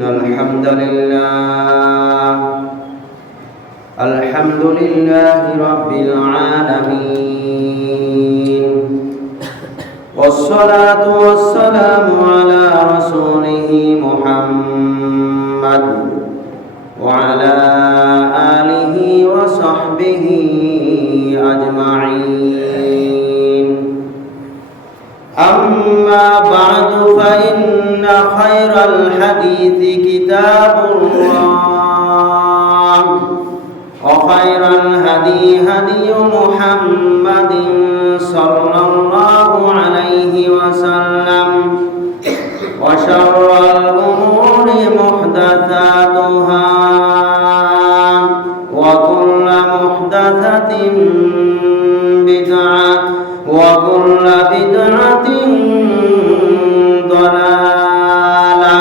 الحمد لله رب العالمين والصلاة والسلام على رسوله محمد وعلى آله وصحبه أجمعين أما بعد فإن خير الحديث كتاب الله وخير الهدي هدي محمد صلى الله عليه وسلم وشر الأمور محدثاتها وكل محدثة بدعة وكل بدعة ضلالة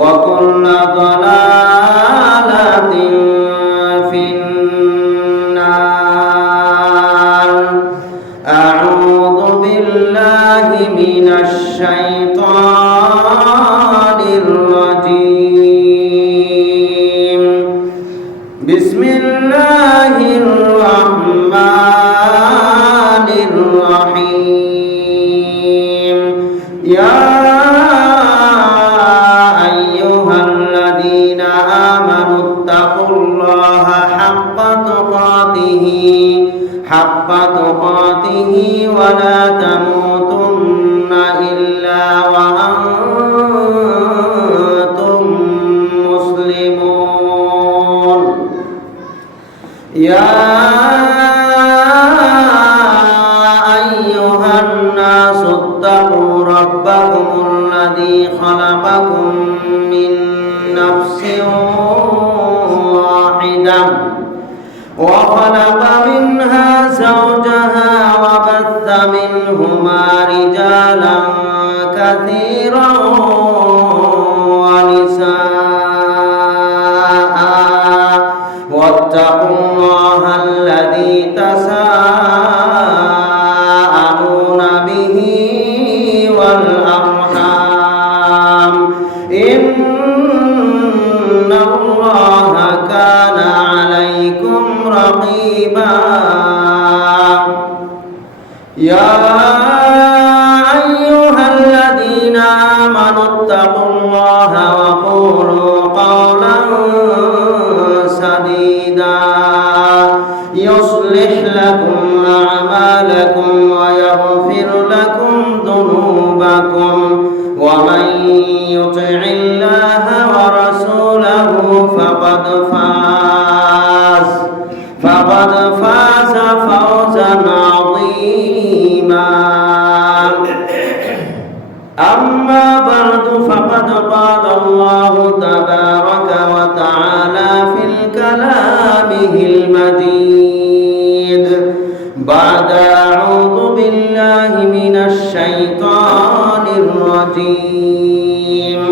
وكل ضلالة في النار. أعوذ بالله من الشيطان الرجيم. بسم الله الرحمن الرحيم. يا أيها الذين آمنوا اتقوا الله حق تقاته ولا تموتن إلا وأنتم مسلمون. يا أيها الناس اتقوا ربكم الذي خلقكم من نفس واحدة وخلق منها زوجها وبث منهما رجالا كثيرا ونساء واتقوا الله الذي تساءلون به والأرحام إن الله كان عليكم رقيبا. يا أيها الذين آمنوا اتقوا الله وقولوا قولا سديدا يصلح لكم أعمالكم ويغفر لكم ذنوبكم ومن يطع الله ورسوله فقد فاز فوزا عظيما. أما بعد فقد قال الله تبارك وتعالى في كلامه المجيد بعد أعوذ بالله من الشيطان الرجيم.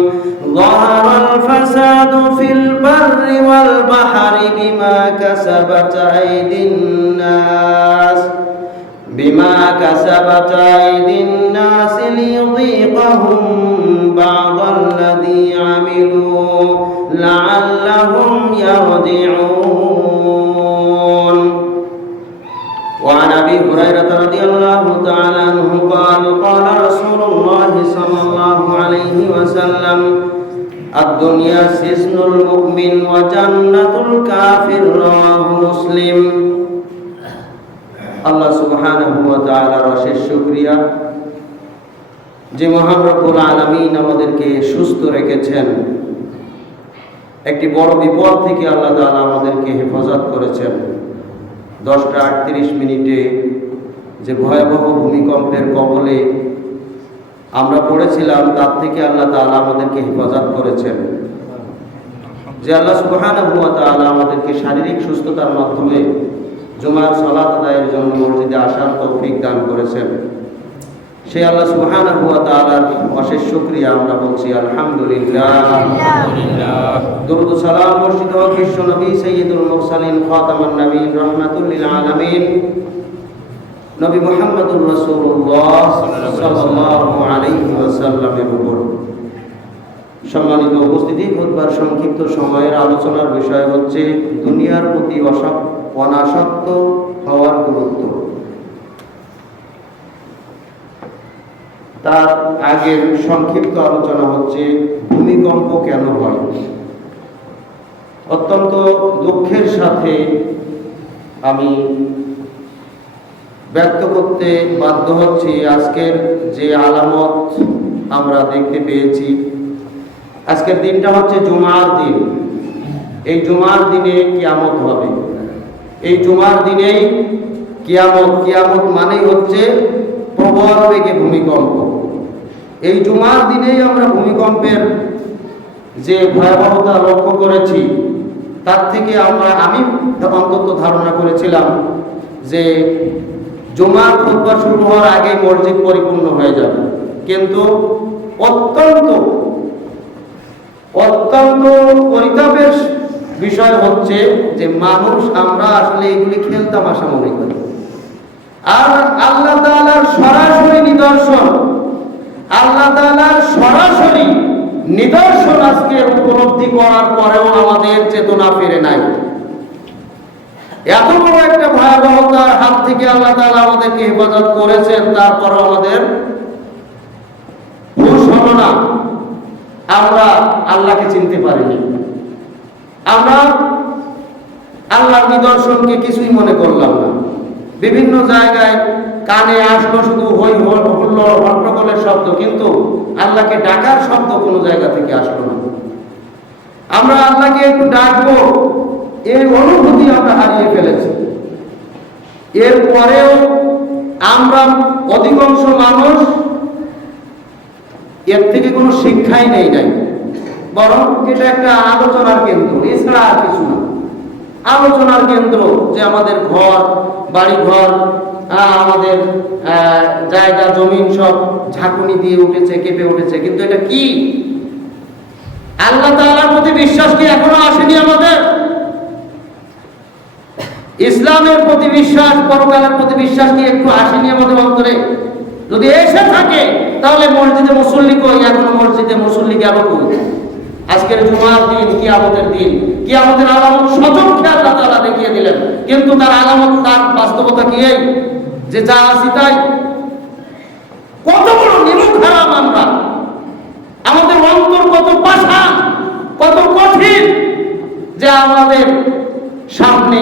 ظهر الفساد في البر والبحر بما كسبت أيدي الناس ليذيقهم بعض الذي عملوا لعلهم يرجعون. وعن أبي هريرة رضي الله تعالى عنه قال قال رسول الله صلى الله عليه وسلم الدنيا سجن المؤمن وجنة الكافر. رواه مسلم. আল্লাহ সুবহানাহু ওয়া তাআলার অশেষ শুকরিয়া যে মহান রব্বুল আলামিন আমাদেরকে সুস্থ রেখেছেন। একটি বড় বিপদ থেকে আল্লাহ তাআলা আমাদেরকে হেফাজত করেছেন। 10:38 যে ভয়াবহ ভূমিকম্পের কবলে আমরা পড়েছিলাম তার থেকে আল্লাহ তাআলা আমাদেরকে হেফাজত করেছেন। যে আল্লাহ সুবহানাহু ওয়া তাআলা আমাদেরকে শারীরিক সুস্থতার মাধ্যমে জুমার সালাত আদায়ের জন্য মসজিদে আসার তৌফিক দান করেছেন, সেই আল্লাহ সুবহানাহু ওয়া তাআলার অশেষ শুকরিয়া আমরা বলছি আলহামদুলিল্লাহ। দরুদ সালাম বর্ষিত হোক বিশ্ব নবী সাইয়্যিদুল মুরসালিন খাতামুন নবীন রাহমাতুল লিল আলামিন নবী মুহাম্মদুর রাসূলুল্লাহ সাল্লাল্লাহু আলাইহি ওয়াসাল্লামের উপর। সম্মানিত উপস্থিতি, খুতবার সংক্ষিপ্ত সময়ের আলোচনার বিষয় হচ্ছে দুনিয়ার প্রতি অনাসক্ত হওয়ার গুরুত্ব। তার আগের সংক্ষিপ্ত আলোচনা হচ্ছে ভূমিকম্প কেন হয়। অত্যন্ত দুঃখের সাথে আমি ব্যক্ত করতে বাধ্য হচ্ছি, আজকের যে আলামত আমরা দেখতে পেয়েছি, আজকের দিনটা হচ্ছে জুমার দিন। এই জুমার দিনে কিয়ামত হবে। এই জুমার দিনেই কিয়ামত মানেই হচ্ছে প্রবল বেগে ভূমিকম্প। এই জুমার দিনেই আমরা ভূমিকম্পের যে ভয়াবহতা লক্ষ্য করেছি, তার থেকে আমি অন্তত ধারণা করেছিলাম যে জুমার খুতবা শুরু হওয়ার আগে মসজিদ পরিপূর্ণ হয়ে যাবে। কিন্তু অত্যন্ত পরিতাপের বিষয় হচ্ছে যে আমরা আসলে এগুলি খেলতামাশা মনে করি। আর আল্লাহ তাআলার সরাসরি নিদর্শন আজকে উপলব্ধি করার পরেও আমাদের চেতনা ফিরে নাই। এত বড় একটা ভয়াবহতার হাত থেকে আল্লাহ তাআলা আমাদেরকে হেফাজত করেছেন, তারপরও আমাদের হুঁশ হলো না। আমরা আল্লাহকে চিনতে পারিনি। আমরা আল্লাহর নিদর্শনকে কিছুই মনে করলাম না। বিভিন্ন জায়গায় কানে আসলো শুধু হট্টগোলের শব্দ, কিন্তু আল্লাহকে ডাকার শব্দ কোনো জায়গা থেকে আসলো না। আমরা আল্লাহকে একটু ডাকবো, এই অনুভূতি আমরা হারিয়ে ফেলেছি। এরপরেও আমরা অধিকাংশ মানুষ এর থেকে কোনো শিক্ষাই নেই নাই, বরং এটা একটা আলোচনার কেন্দ্র, এছাড়া আর কিছু না। আলোচনার কেন্দ্র যে আমাদের বাড়ি ঘর, আমাদের জায়গা জমিন সব ঝাঁকুনি দিয়ে উঠেছে, কেঁপে উঠেছে। কিন্তু এটা কি? আল্লাহ তাআলার প্রতি বিশ্বাস কি এখনো আসেনি আমাদের? ইসলামের প্রতি বিশ্বাস, পরকালের প্রতি বিশ্বাস কি একটু আসেনি আমাদের অন্তরে? যদি এসে থাকে তাহলে মসজিদে মুসল্লি কই? এখনো মসজিদে মুসল্লি গেল কই? আজকের জুমার দিন, কিয়ামতের দিন, কিয়ামতের আলামত সচক্ষে আল্লাহ তাআলা দেখিয়ে দিলেন, কিন্তু তার আলামত, তার বাস্তবতা কি এই যে যা আছি তাই? কত বড় নিমুখ হারাম আমরা! আমাদের অন্তর কত পাষাণ, কত কঠিন যে আমাদের সামনে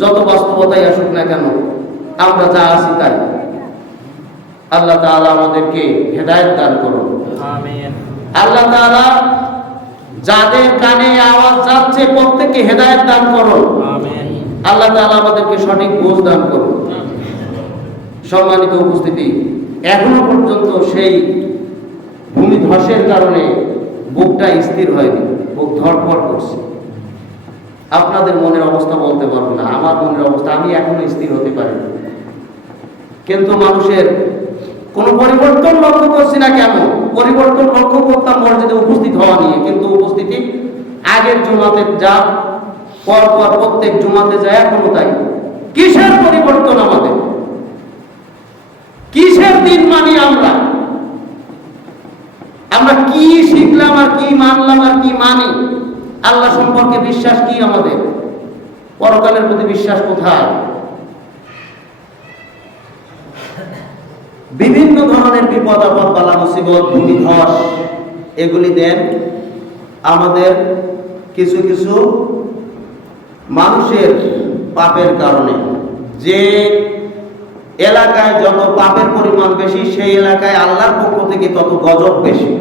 যত বাস্তবতাই আসুক না কেন, আমরা যা আছি তাই। আল্লাহ তাআলা আমাদেরকে হেদায়েত দান করুন। আমিন। আল্লাহ তাআলা যাদের কানে আওয়াজ যাচ্ছে প্রত্যেককে হেদায়েত দান করুন। আমিন। আল্লাহ তাআলা আমাদেরকে সঠিক বুঝ দান করুন। সম্মানিত উপস্থিতি, এখনো পর্যন্ত সেই ভূমিধসের কারণে বুকটা স্থির হয়নি, বুক ধড়ফড় করছে। আপনাদের মনের অবস্থা বলতে পারবো না, আমার মনের অবস্থা আমি এখনো স্থির হতে পারি। কিন্তু মানুষের কোনো পরিবর্তন লক্ষ্য করছি না। কেন পরিবর্তন লক্ষ্য করতাম? মসজিদে উপস্থিত হওয়া নিয়ে, কিন্তু উপস্থিতি আগের জুমাতে যা, পর প্রত্যেক জুমাতে যায়, এখনো তাই। কিসের পরিবর্তন আমাদের? কিসের দিন মানি আমরা? কি শিখলাম আর কি মানলাম আর কি মানি? আল্লাহ সম্পর্কে বিশ্বাস কি আমাদের? পরকালের প্রতি বিশ্বাস কোথায়? বিভিন্ন ধরনের বিপদ আপদ, বালা মুসিবত, ভূমিধস এগুলি দেন আমাদের কিছু কিছু মানুষের পাপের কারণে। যে এলাকায় যত পাপের পরিমাণ বেশি, সেই এলাকায় আল্লাহর পক্ষ থেকে তত গজব বেশি।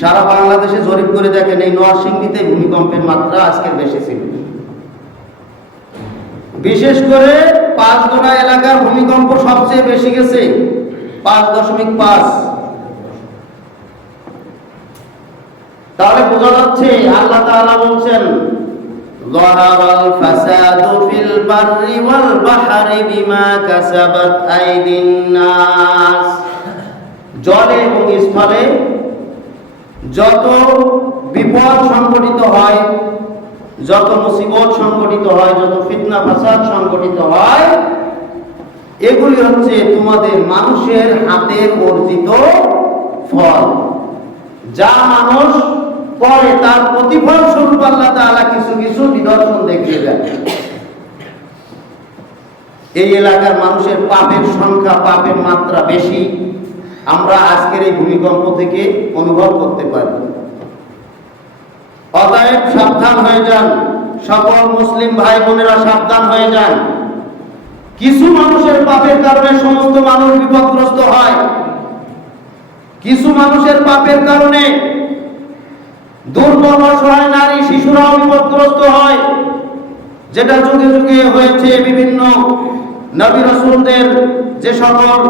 সারা বাংলাদেশে জরিপ করে দেখেন, এই নরসিংদীতে ভূমিকম্পের মাত্রা আজকের বেশি ছিল। বিশেষ করে ৫ এলাকার ভূমিকম্প সবচেয়ে বেশি গেছে, ৫.৫। তাহলে বোঝা যাচ্ছে আল্লাহ তাআলা বলছেন, যাহারাল ফাসাদু ফিল বাররি ওয়াল বাহরি বিমা কাসাবাত আইদিন নাস। জলে এবং স্থলে যত বিপদ সংঘটিত হয়, যত মুসিবত সংঘটিত হয়, যত ফিতনা ফাসাদ সংঘটিত হয়, এগুলি হচ্ছে তোমাদের মানুষের হাতের অর্জিত ফল। যা মানুষ করে তার প্রতিফল স্বরূপ আল্লাহ তাআলা কিছু কিছু নিদর্শন দেখিয়ে দেন। এই এলাকার মানুষের পাপের সংখ্যা, পাপের মাত্রা বেশি, আমরা আজকের এই ভূমিকম্প থেকে অনুভব করতে পারি। অতএব সাবধান হয়ে যান, সকল মুসলিম ভাই বোনেরা সাবধান হয়ে যান। কিছু মানুষের পাপের কারণে সমস্ত মানুষ বিপদগ্রস্ত হয়। কিছু মানুষের পাপের কারণে দুর্বল অসহায় নারী শিশুরাও বিপদগ্রস্ত হয়, যেটা যুগে যুগে হয়েছে। বিভিন্ন নবী রাসূলদের যে সকল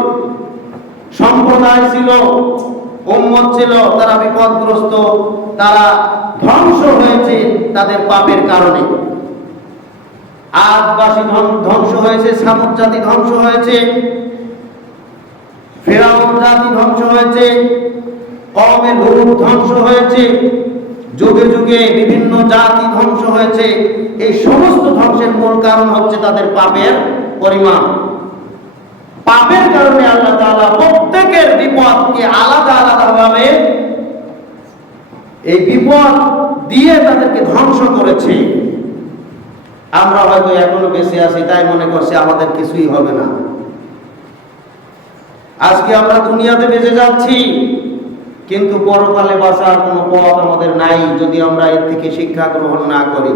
সম্প্রদায় ছিল, উম্মত ছিল, তারা বিপদগ্রস্ত, তারা ধ্বংস হয়েছে তাদের পাপের কারণে। আদবাসী ধ্বংস হয়েছে, সামুদ জাতি ধ্বংস হয়েছে, ফেরাউন জাতি ধ্বংস হয়েছে, কওমে লূত ধ্বংস হয়েছে, যুগে যুগে বিভিন্ন জাতি ধ্বংস হয়েছে। এই সমস্ত ধ্বংসের মূল কারণ হচ্ছে তাদের পাপের পরিমাণ। পাপের কারণে আল্লাহ তাআলা প্রত্যেকের বিপদকে আলাদা আলাদা ভাবে এই বিপদ দিয়ে তাদেরকে ধ্বংস করেছে। আমরা হয়তো এখনো বেঁচে আছি, তাই মনে করছি আমাদের কিছুই হবে না। আজকে আমরা দুনিয়াতে বেঁচে যাচ্ছি, কিন্তু পরকালে বাঁচার কোনো পথ আমাদের নাই যদি আমরা এর থেকে শিক্ষা গ্রহণ না করি।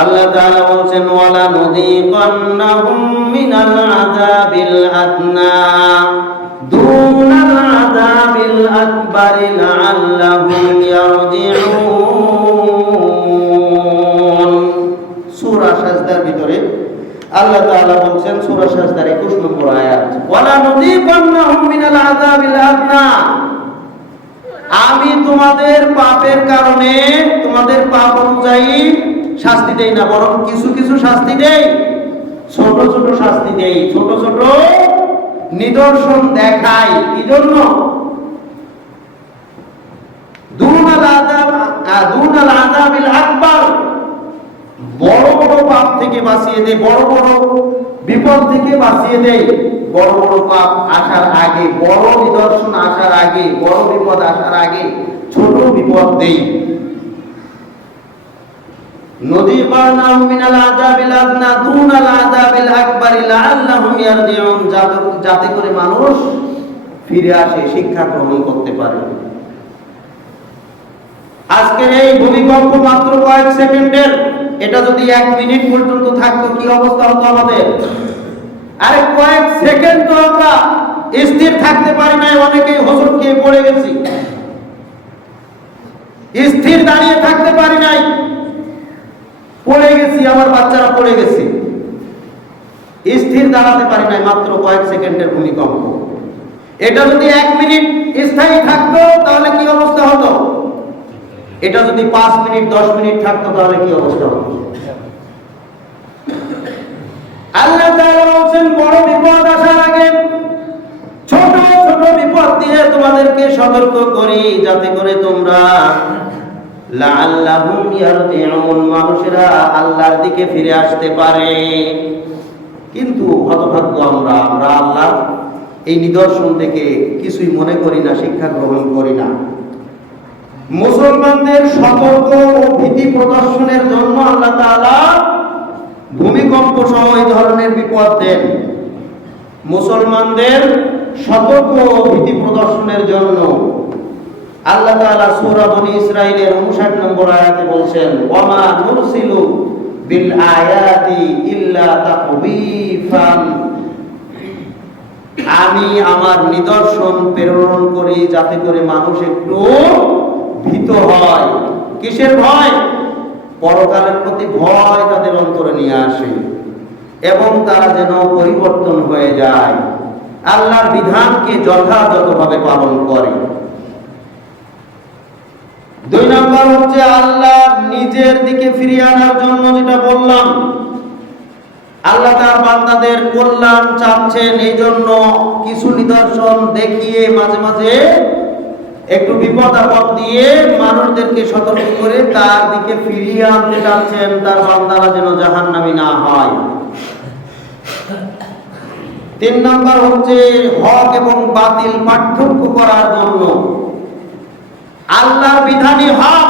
আল্লাহ তাআলা বলেন, ওয়ালা নুযীকান্নাহুম মিনাল আযাবিল আদনা দুনাল আযাবিল আকবারি লাআল্লাহুম ইয়ারজিউন। সূরা সাজদার ভিতরে আল্লাহ তাআলা বলেন, সূরা সাজদার 21 নম্বর আয়াত, ওয়ালা নুযীকান্নাহুম মিনাল আযাবিল আদনা, আমি তোমাদের পাপের কারণে তোমাদের পাপ অনুযায়ী শাস্তি দেই না, বরং কিছু কিছু শাস্তি দেই, ছোট ছোট শাস্তি দেই, ছোট ছোট নিদর্শন দেখাই। কি জন্য? দুনাল আযাবিল আকবার, বড় বড় পাপ থেকে বাঁচিয়ে দেয়, বড় বড় বিপদ থেকে বাঁচিয়ে দেয়। বড় বড় পাপ আসার আগে, বড় নিদর্শন আসার আগে, বড় বিপদ আসার আগে ছোট বিপদ দেই। নুযীকান্নাহুম মিনাল আযাবিল আদনা দুনাল আযাবিল আকবারি লাআল্লাহুম ইয়ারজিউন, যাতে করে মানুষ ফিরে আসে, শিক্ষা গ্রহণ করতে পারে। আজকের এই ভূমিকম্প মাত্র কয়েক সেকেন্ডের, এটা যদি 1 মিনিট পর্যন্ত থাকতো কি অবস্থা হতো আমাদের? আরে কয়েক সেকেন্ড তো আমরা স্থির থাকতে পারি নাই, অনেকেই হোঁচট খেয়ে পড়ে গেছি। স্থির দাঁড়িয়ে থাকতে পারি নাই, পড়ে গেছি, আমার বাচ্চারা পড়ে গেছে। স্থির দাঁড়াতে পারি নাই, মাত্র কয়েক সেকেন্ডের ভূমিকম্প। এটা যদি 1 মিনিট স্থায়ী থাকতো তাহলে কি অবস্থা হতো? এটা যদি 5 মিনিট 10 মিনিট থাকতো তাহলে কি অবস্থা হতো? আল্লাহ তাআলা বলেন, বড় বিপদ আসার আগে ছোট ছোট বিপদ দিয়ে তোমাদেরকে সতর্ক করি, যাতে করে তোমরা লাআল্লাহুম ইয়ারজিউন, মানুষেরা আল্লাহর দিকে ফিরে আসতে পারে। কিন্তু হতভাগ্য আমরা আল্লাহ এই নিদর্শন থেকে কিছুই মনে করি না, শিক্ষা গ্রহণ করি না। মুসলমানদের সতর্ক ও ভীতি প্রদর্শনের জন্য আল্লাহ তাআলা ভূমিকম্প সহ এই ধরনের বিপদ দেন। মুসলমানদের সতর্ক ও ভীতি প্রদর্শনের জন্য আল্লাহ তাআলা সূরা বনী ইসরাঈলের 59 নম্বর আয়াতে বলেন, ওয়ামা নুরসিলু বিল আয়াতি ইল্লা তাখবীফান, আমি আমার নিদর্শন প্রেরণ করি যাতে করে মানুষ একটু ভীত হয়। কিসের ভয়? পরকালের প্রতি ভয় তাদের অন্তরে নিয়ে আসে এবং তারা যেন পরিবর্তন হয়ে যায়, আল্লাহর বিধানকে যথাযথভাবে পালন করে। 2 নম্বর হচ্ছে আল্লাহ নিজের দিকে ফিরিয়ে আনার জন্য, যেটা বললাম, আল্লাহ তার বান্দাদের কল্যাণ চাচ্ছেন, এই জন্য কিছু নিদর্শন দেখিয়ে মাঝে মাঝে একটু বিপদ আপদ দিয়ে মানুষদেরকে সতর্ক করে তার দিকে ফিরিয়ে আনতে চাচ্ছেন, তার বান্দারা যেন জাহান্নামী না হয়। 3 নম্বর হচ্ছে হক এবং বাতিল পার্থক্য করার জন্য। আল্লাহর বিধানই হক।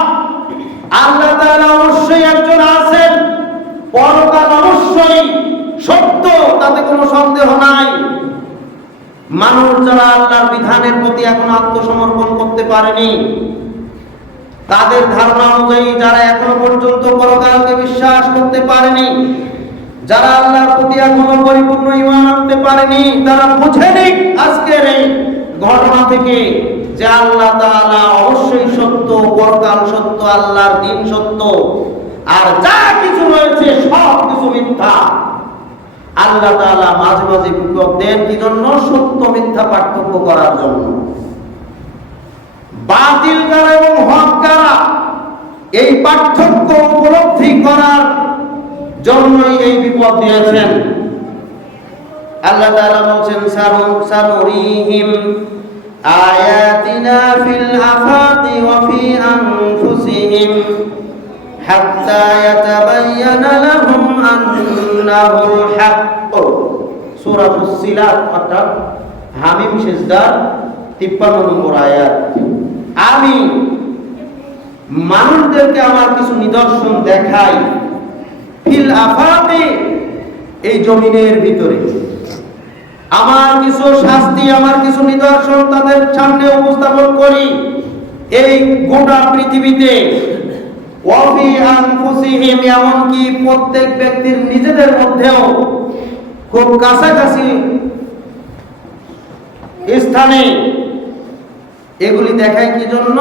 আল্লাহ তাআলা অবশ্যই একজন আছেন, পরকাল অবশ্যই সত্য, তাতে কোনো সন্দেহ নাই। মানুষ যারা আল্লাহর বিধানের প্রতি এখন আত্মসমর্পণ করতে পারেনি, তাদের ধারণা অনুযায়ী যারা এখনো পর্যন্ত পরকালকে বিশ্বাস করতে পারেনি, যারা আল্লাহর প্রতি এখনো পরিপূর্ণ ঈমান আনতে পারেনি, তারা বুঝেনি আজকের এই ঘটনা থেকে যে আল্লাহ তাআলা অবশ্যই সত্য, পরকাল সত্য, আল্লাহর দ্বীন সত্য, আর যা কিছু রয়েছে সব কিছু মিথ্যা। আল্লাহ তাআলা মাঝে মাঝে বিপদ দেন কি জন্য? সত্য মিথ্যা পার্থক্য করার জন্য। বাতিল কারা এবং হক কারা, এই পার্থক্য উপলব্ধি করার জন্যই এই বিপদ দিয়েছেন। আল্লাহ তাআলা বলেন, সানুরিহিম আয়াতিনা ফিল আফাকি ওয়া ফি আনফুসিহিম হাত্তা ইয়াতাবায়্যানা লাহুম আন্নাহুল হক। সূরা ফুসসিলাত অর্থাৎ হামিম সিজদার 53 নম্বর আয়াত। আমি মানুষদেরকে আমার কিছু নিদর্শন দেখাই, ফিল আফাকি, এই জমিনের ভিতরে আমার কিছু শাস্তি, আমার কিছু নিদর্শন তাদের সামনে উপস্থাপন করি এই গোটা পৃথিবীতে। ওয়াফি আনফুসিহিম, এমনকি প্রত্যেক ব্যক্তির নিজেদের মধ্যেও খুব কাছাকাছি স্থানে এগুলি দেখায় কি জন্য?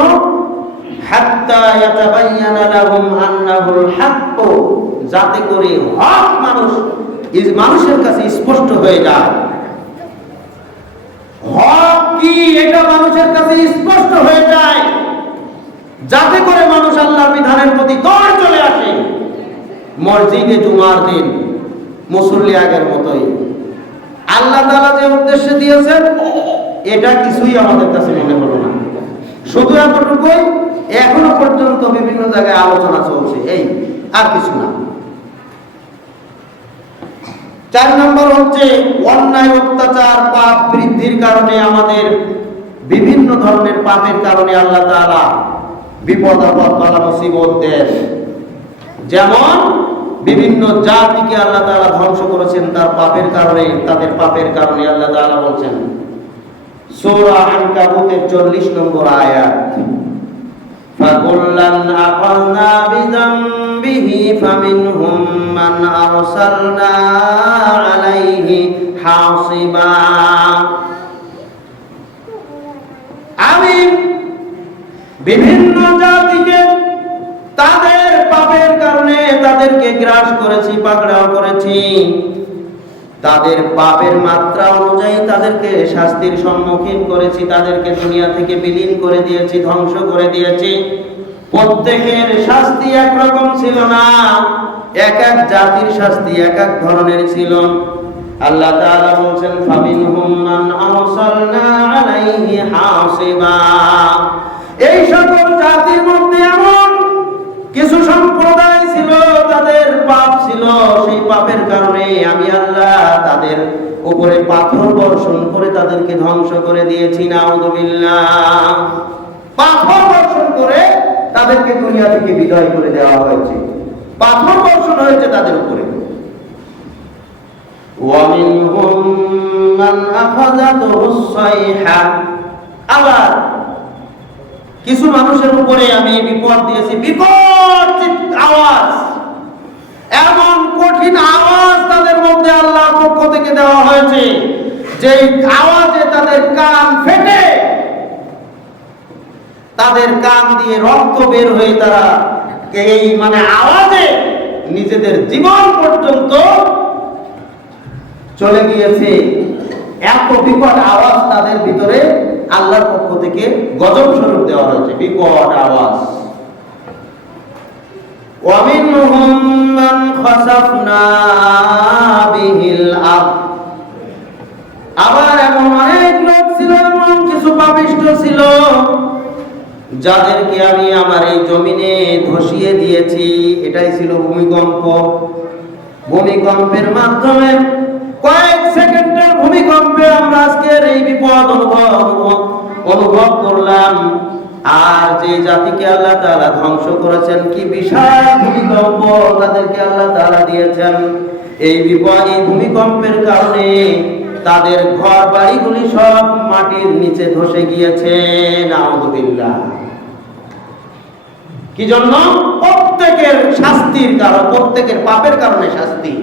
হাত্তা ইয়াতাবায়্যানা লাহুম আন্নাহুল হক, যাতে করে হক মানুষের কাছে স্পষ্ট হয়ে যায়। হক কি এটা মানুষের কাছে স্পষ্ট হয়ে যায়, যাতে করে মানুষ আল্লাহর বিধানের প্রতি দৌড়ে চলে আসে। মসজিদে জুমার দিন মুসল্লি আগের মতোই। আল্লাহ তাআলা যে উদ্দেশ্যে দিয়েছেন এটা কিছুই আমাদের কাছে মনে হলো না। শুধু এতটুকুই, এখনো পর্যন্ত বিভিন্ন জায়গায় আলোচনা চলছে, এই আর কিছু না। 4 নম্বর হচ্ছে অন্যায়, অত্যাচার, পাপ বৃদ্ধির কারণে, আমাদের বিভিন্ন ধরনের পাপের কারণে আল্লাহ তাআলা বিপদ আপদ বালা মুসিবত দেন। যেমন বিভিন্ন জাতিকে আল্লাহ তাআলা ধ্বংস করেছেন তার পাপের কারণে, তাদের পাপের কারণে। আল্লাহ তাআলা বলছেন সূরা আনকাবুতের 40 নম্বর আয়াত, ফাকুল্লান আখাযনা বিযামবিহি ফামিনহুম মান আরসালনা আলাইহি হাসিবা। আমি বিভিন্ন জাতিকে তাদের পাপের কারণে তাদেরকে গ্রাস করেছি, পাকড়াও করেছি। তাদের পাপের মাত্রা অনুযায়ী তাদেরকে শাস্তির সম্মুখীন করেছি, তাদেরকে দুনিয়া থেকে বিলীন করে দিয়েছি, ধ্বংস করে দিয়েছি। প্রত্যেকের শাস্তি একরকম ছিল না, এক এক জাতির শাস্তি এক এক ধরনের ছিল। আল্লাহ তাআলা বলেন ফামিনহুম মান আরসালনা আলাইহি হাসিবা। এই সকল জাতির মধ্যে এমন কিছু সম্প্রদায় ছিল, তাদের পাপ ছিল, সেই পাপের কারণে আমি আল্লাহ তাদের উপরে পাথর বর্ষণ করে তাদেরকে ধ্বংস করে দিয়েছি। নাউযুবিল্লাহ, পাথর বর্ষণ করে তাদেরকে দুনিয়া থেকে বিদায় করে দেওয়া হয়েছে, পাথর বর্ষণ হয়েছে তাদের উপরে। ওয়া মিনহুম মান আখাযাতুহুস সাইহা, আবার কিছু মানুষের উপরে আমি বিপদ দিয়েছি, বিকট আওয়াজ, এমন কঠিন আওয়াজ তাদের মধ্যে আল্লাহর পক্ষ থেকে দেওয়া হয়েছে যে আওয়াজে তাদের কান ফেটে, তাদের কান দিয়ে রক্ত বের হয়ে তারা এই আওয়াজে নিজেদের জীবন পর্যন্ত চলে গিয়েছে। এত বিকট আওয়াজ তাদের ভিতরে আল্লাহর পক্ষ থেকে গজব স্বরূপ দেওয়া হয়েছে, বিকট আওয়াজ। ওয়ামিনহুম মান খাসাফনা বিহিল আরদ, আবার এমন অনেক লোক ছিল, এমন কিছু পাপিষ্ঠ ছিল যাদেরকে আমি আমার এই জমিনে ধসিয়ে দিয়েছি। এটাই ছিল ভূমিকম্প। ভূমিকম্পের মাধ্যমে, কয়েক সেকেন্ডের ভূমিকম্পে আমরা আজকের এই বিপদ অনুভব করলাম। আর যে জাতিকে আল্লাহ তাআলা ধ্বংস করেছেন, কি বিশাল ভূমিকম্প তাদেরকে আল্লাহ তাআলা দিয়েছেন। এই ভূমিকম্পের কারণে তাদের ঘর বাড়িগুলি সব মাটির নিচে ধসে গিয়েছে। নাউযুবিল্লাহ। কি জন্য? প্রত্যেকের শাস্তির কারণ, প্রত্যেকের পাপের কারণে শাস্তি।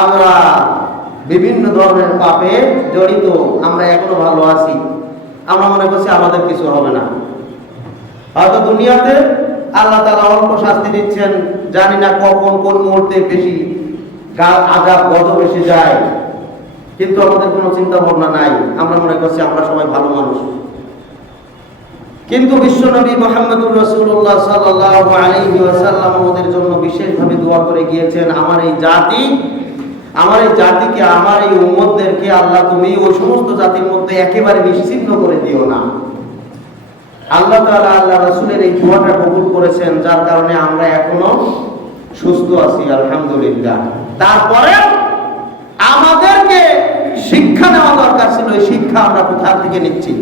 আমরা বিভিন্ন ধরনের পাপে জড়িত, আমরা এখনো ভালো আছি, আমরা মনে করছি আমাদের কিছু হবে না। হয়তো দুনিয়াতে আল্লাহ তাআলা অল্প শাস্তি দিচ্ছেন, জানি না কখন কোন মুহূর্তে বেশি আযাব গজব এসে যায়, কিন্তু আমাদের কোনো চিন্তা ভাবনা নাই, আমরা মনে করছি আমরা সবাই ভালো মানুষ। কিন্তু বিশ্বনবী মুহাম্মদুর রাসূলুল্লাহ সাল্লাল্লাহু আলাইহি ওয়াসাল্লাম আমাদের জন্য বিশেষভাবে দোয়া করে গিয়েছেন, আমার এই জাতিকে, আমার এই উম্মতদেরকে আল্লাহ তুমি ওই সমস্ত জাতির মধ্যে একেবারে নিশ্চিহ্ন করে দিও না। আল্লাহ তাআলা আল্লাহ রাসূলের এই দোয়াটা কবুল করেছেন, যার কারণে আমরা এখনো সুস্থ আছি, আলহামদুলিল্লাহ। তারপরে আমাদেরকে শিক্ষা নেওয়া দরকার ছিল, এই শিক্ষা আমরা কোথা থেকে নিচ্ছি?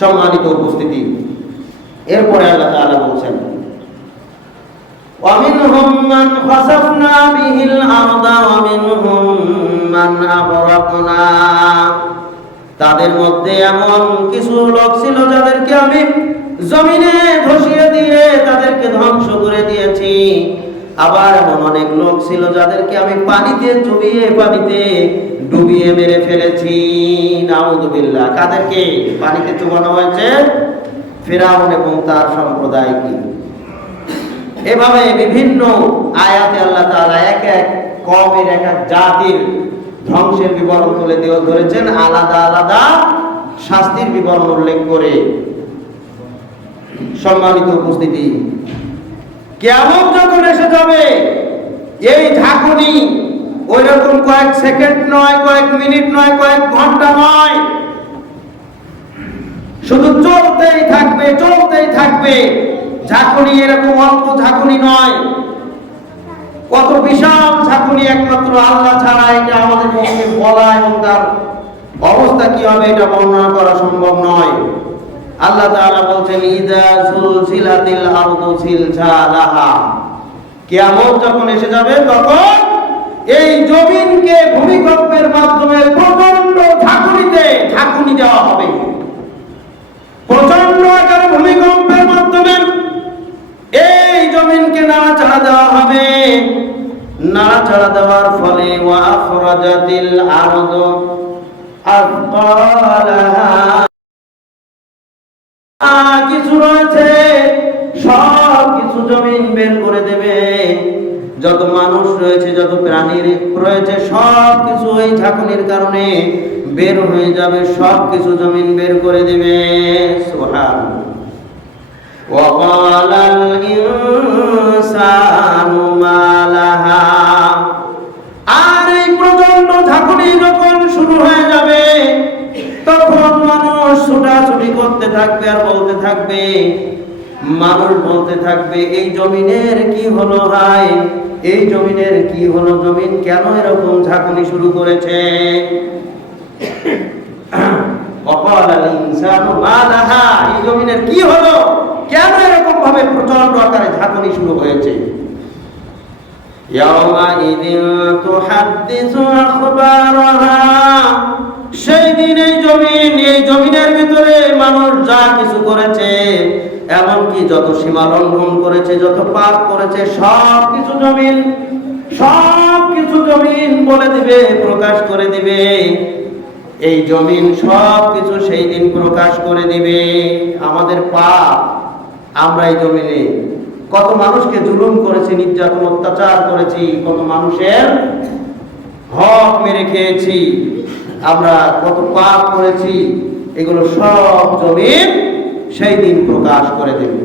সম্মানিত উপস্থিতি, এরপরে আল্লাহ তাআলা বলছেন, وَمِنْهُمْ مَنْ خَسَفْنَا بِهِ الْأَرْضَ وَمِنْهُمْ مَنْ أَغْرَقْنَا। তাদের মধ্যে এমন কিছু লোক ছিল যাদেরকে আমি জমিনে ধসিয়ে দিয়ে তাদেরকে ধ্বংস করে দিয়েছি, আবার এমন অনেক লোক ছিল যাদেরকে আমি পানিতে ডুবিয়ে মেরে ফেলেছি। নাউযুবিল্লাহ। কাদেরকে পানিতে চুবানো হয়েছে? ফিরআউন এবং তার সম্প্রদায়কে। এভাবে বিভিন্ন আয়াতে আল্লাহ তাআলা এক এক কওমের, এক এক জাতির ধ্বংসের বিবরণ তুলে ধরেছেন, আলাদা আলাদা শাস্তির বিবরণ উল্লেখ করে। সম্মানিত উপস্থিতি, কিয়ামত যখন এসে যাবে, এই ঝাঁকুনি ওইরকম কয়েক সেকেন্ড নয়, কয়েক মিনিট নয়, কয়েক ঘন্টা নয়, শুধু চলতেই থাকবে। ঝাঁকুনি এরকম অল্প ঝাঁকুনি নয়, কত বিশাল ঝাঁকুনি একমাত্র আল্লাহ ছাড়া এটা আমাদের পক্ষে বলা এবং তার অবস্থা কি হবে এটা বর্ণনা করা সম্ভব নয়। আল্লাহ তাআলা বলছেন, ইযা যুলজিলাতিল আরদু জিলজালাহা। কিয়ামত যখন এসে যাবে, তখন এই জমিনকে ভূমিকম্পের মাধ্যমে প্রচন্ড ঝাঁকুনি দেওয়া হবে। প্রচন্ড আকারে ভূমিকম্পের মাধ্যমে এই জমিনকে নাড়াচাড়া দেওয়া হবে। নাড়াচাড়া দেওয়ার ফলে ওয়া আখরাজাতিল আরদু আথকালাহা, কিছু রয়েছে সব কিছু জমিন বের করে দেবে। যত মানুষ রয়েছে, যত প্রাণী রয়েছে, সব কিছু এই ঝাঁকুনির কারণে বের হয়ে যাবে, সব কিছু জমিন বের করে দেবে। সুবহানাল্লাহ। وَقَالَ الْإِنسَانُ مَا لَهَا। আর এই প্রচন্ড ঝাঁকুনি যখন শুরু হয়ে যাবে, তখন মানুষ ছোটাছুটি করতে থাকবে আর বলতে থাকবে, মানুষ বলতে থাকবে, এই জমিনের কি হলো হায়, এই জমিনের কি হলো, জমিন কেন এরকম ঝাঁকুনি শুরু করেছে? وَقَالَ الْإِنسَانُ مَا لَهَا। এই জমিনের কি হলো, কেন এরকম ভাবে প্রচন্ড আকারে ঝাঁকুনি শুরু হয়েছে? ইয়াউমাইযিন তুহাদ্দিসু আখবারাহা। সেই দিন এই জমিনের ভিতরে মানুষ যা কিছু করেছে, এমনকি যত সীমা লঙ্ঘন করেছে, যত পাপ করেছে, সব কিছু জমিন বলে দিবে, প্রকাশ করে দিবে। এই জমিন সব কিছু সেই দিন প্রকাশ করে দিবে। আমাদের পাপ, আমরা এই জমিনে কত মানুষকে জুলুম করেছি, নির্যাতন অত্যাচার করেছি, কত মানুষের হক মেরে খেয়েছি, আমরা কত পাপ করেছি, এগুলো সব জমিন সেই দিন প্রকাশ করে দেবে।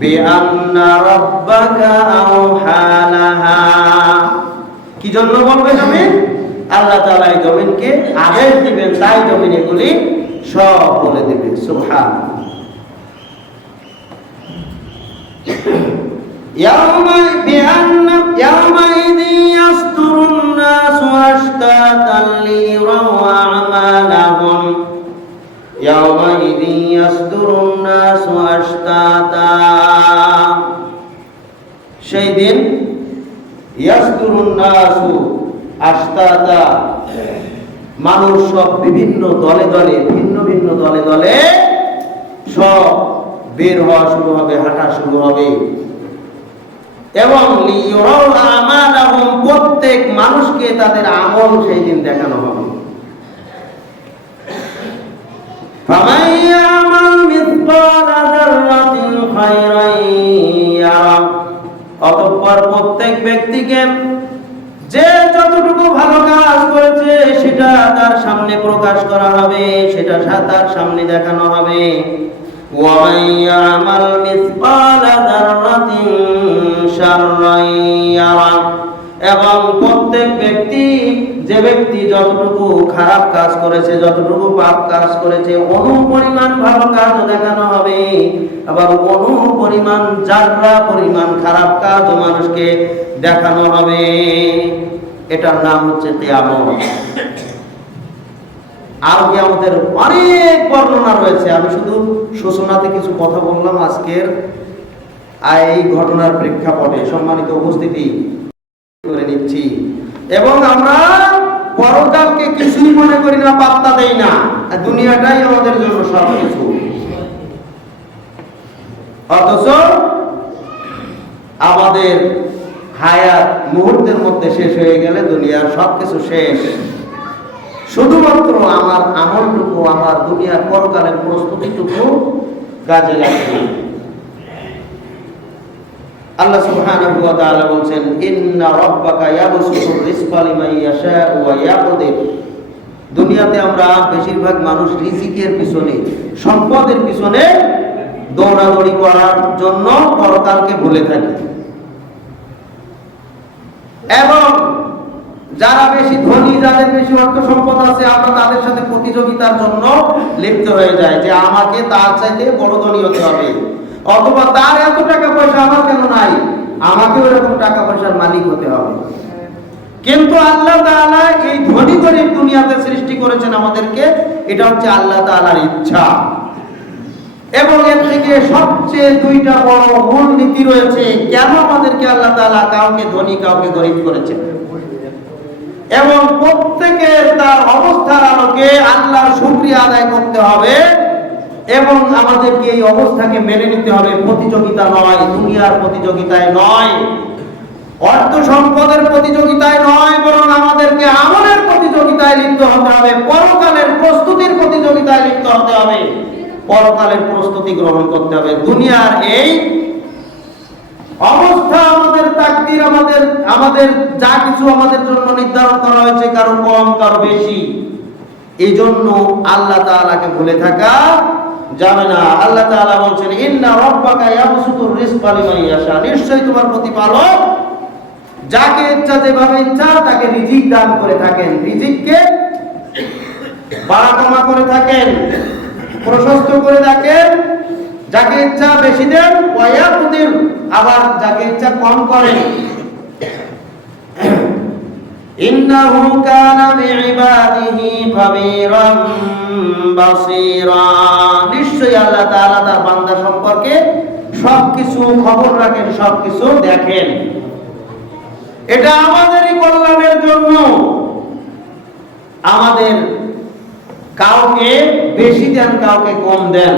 বিআন্না রাব্বাকা আওহা লাহা। কি জন্য বলবে জমিন? আল্লাহ তাআলা এই জমিনকে আদেশ দিবেন, তাই জমিন এগুলি সব বলে দিবে। সুবহানাল্লাহ। ইয়াউমাইযিন ইয়াসদুরুন নাসু আশতাতান লিয়ারাউ আমালাহুম ইয়াসদুরুন নাসু আশতাতা, সেই দিন ইয়াসদুরুন নাসু আশতাতা, মানুষ সব বিভিন্ন দলে দলে, ভিন্ন ভিন্ন দলে দলে সব বের হওয়া শুরু হবে, হাঁটা শুরু হবে। এবং লিইউরাউ আমালাহুম, প্রত্যেক মানুষকে তাদের আমল সেই দিন দেখানো হবে। ফামান ইয়ামাল মিসকালা যাররাতিন খায়রান ইয়ারা, অতঃপর প্রত্যেক ব্যক্তিকে যে যতটুকু ভালো কাজ করেছে সেটা তার সামনে প্রকাশ করা হবে, সেটা তার সামনে দেখানো হবে। ওয়া মান ইয়ামাল মিসকালা যাররাতিন শাররান ইয়ারা, এবং প্রত্যেক ব্যক্তি, যে ব্যক্তি যতটুকু খারাপ কাজ করেছে, যতটুকু পাপ কাজ করেছে, অনুপরিমাণ ভালো কাজ দেখানো হবে, আবার অনুপরিমাণ জাররা পরিমাণ খারাপ কাজ মানুষকে দেখানো হবে। এটার নাম হচ্ছে কিয়ামত। আর কিয়ামতের অনেক বর্ণনা রয়েছে, আমি শুধু সূচনাতে কিছু কথা বললাম আজকের এই ঘটনার প্রেক্ষাপটে। সম্মানিত উপস্থিতি করে নিচ্ছি, এবং আমরা পরকালকে কিছুই মনে করি না, পাত্তা দেই না, দুনিয়াটাই আমাদের জন্য সবকিছু। অথচ আমাদের হায়াত মুহূর্তের মধ্যে শেষ হয়ে গেলে দুনিয়ার সবকিছু শেষ, শুধুমাত্র আমার আমলটুকু, আমার দুনিয়ার পরকালের প্রস্তুতিটুকু কাজে লাগবে। আল্লাহ সুবহানাহু ওয়া তাআলা বলেন, ইন্না রাব্বাকা ইয়াবসুতুর রিজকা লিমান ইয়াশাউ ওয়া ইয়াকদির। দুনিয়াতে আমরা বেশিরভাগ মানুষ রিজিকের পিছনে, সম্পদের পিছনে দৌড়াদৌড়ি করার জন্য পরকালকে ভুলে থাকি। এবং যারা বেশি ধনী, যাদের বেশি অর্থ সম্পদ আছে, আমরা তাদের সাথে প্রতিযোগিতার জন্য লিপ্ত হয়ে যাই যে আমাকে তার চাইতে বড় ধনী হতে হবে, অথবা তার এত টাকা পয়সা আমার কেন নাই, আমাকে ওরকম টাকা পয়সার মালিক হতে হবে। কিন্তু আল্লাহ তাআলা এই ধনী গরিব দুনিয়াতে সৃষ্টি করেছেন আমাদেরকে, এটা হচ্ছে আল্লাহ তাআলার ইচ্ছা। এবং এর থেকে সবচেয়ে দুইটা বড় মূল নীতি রয়েছে, কেন আমাদেরকে আল্লাহ তাআলা কাউকে ধনী কাউকে গরিব করেছেন। এবং প্রত্যেকের তার অবস্থার আলোকে আল্লাহর শুকরিয়া আদায় করতে হবে, এবং আমাদেরকে এই অবস্থাকে মেনে নিতে হবে। প্রতিযোগিতা নয়, দুনিয়ার প্রতিযোগিতায় নয়, অর্থ সম্পদের প্রতিযোগিতায় নয়, বরং আমাদেরকে আমলের প্রতিযোগিতায় লিপ্ত হতে হবে, পরকালের প্রস্তুতির প্রতিযোগিতায় লিপ্ত হতে হবে, পরকালের প্রস্তুতি গ্রহণ করতে হবে। দুনিয়ার এই অবস্থা, আমাদের তাকদীর, আমাদের যা কিছু আমাদের জন্য নির্ধারণ করা হয়েছে, কারো কম কারো বেশি, এই জন্য আল্লাহ তাআলাকে ভুলে থাকা যাবে না। আল্লাহ তাআলা বলছেন, ইন্না রাব্বাকা ইয়াবসুতুর রিজকা লিমান ইয়াশা, নিশ্চয়ই তোমার প্রতিপালক যাকে ইচ্ছা যেভাবে ইচ্ছা তাকে রিজিক দান করে থাকেন, রিজিককে বাড়া কমা করে থাকেন, প্রশস্ত করে থাকেন। যাকে ইচ্ছা বেশি দেন, ওয়া ইয়াকদির, আবার যাকে ইচ্ছা কম করেন। ইন্নাহু কানা বিইবাদিহি খাবীরান বাসীরা, নিশ্চয়ই আল্লাহ তাআলা তার বান্দা সম্পর্কে সবকিছু খবর রাখেন, সবকিছু দেখেন। এটা আমাদেরই কল্যাণের জন্য। আমাদের কাউকে বেশি দেন, কাউকে কম দেন,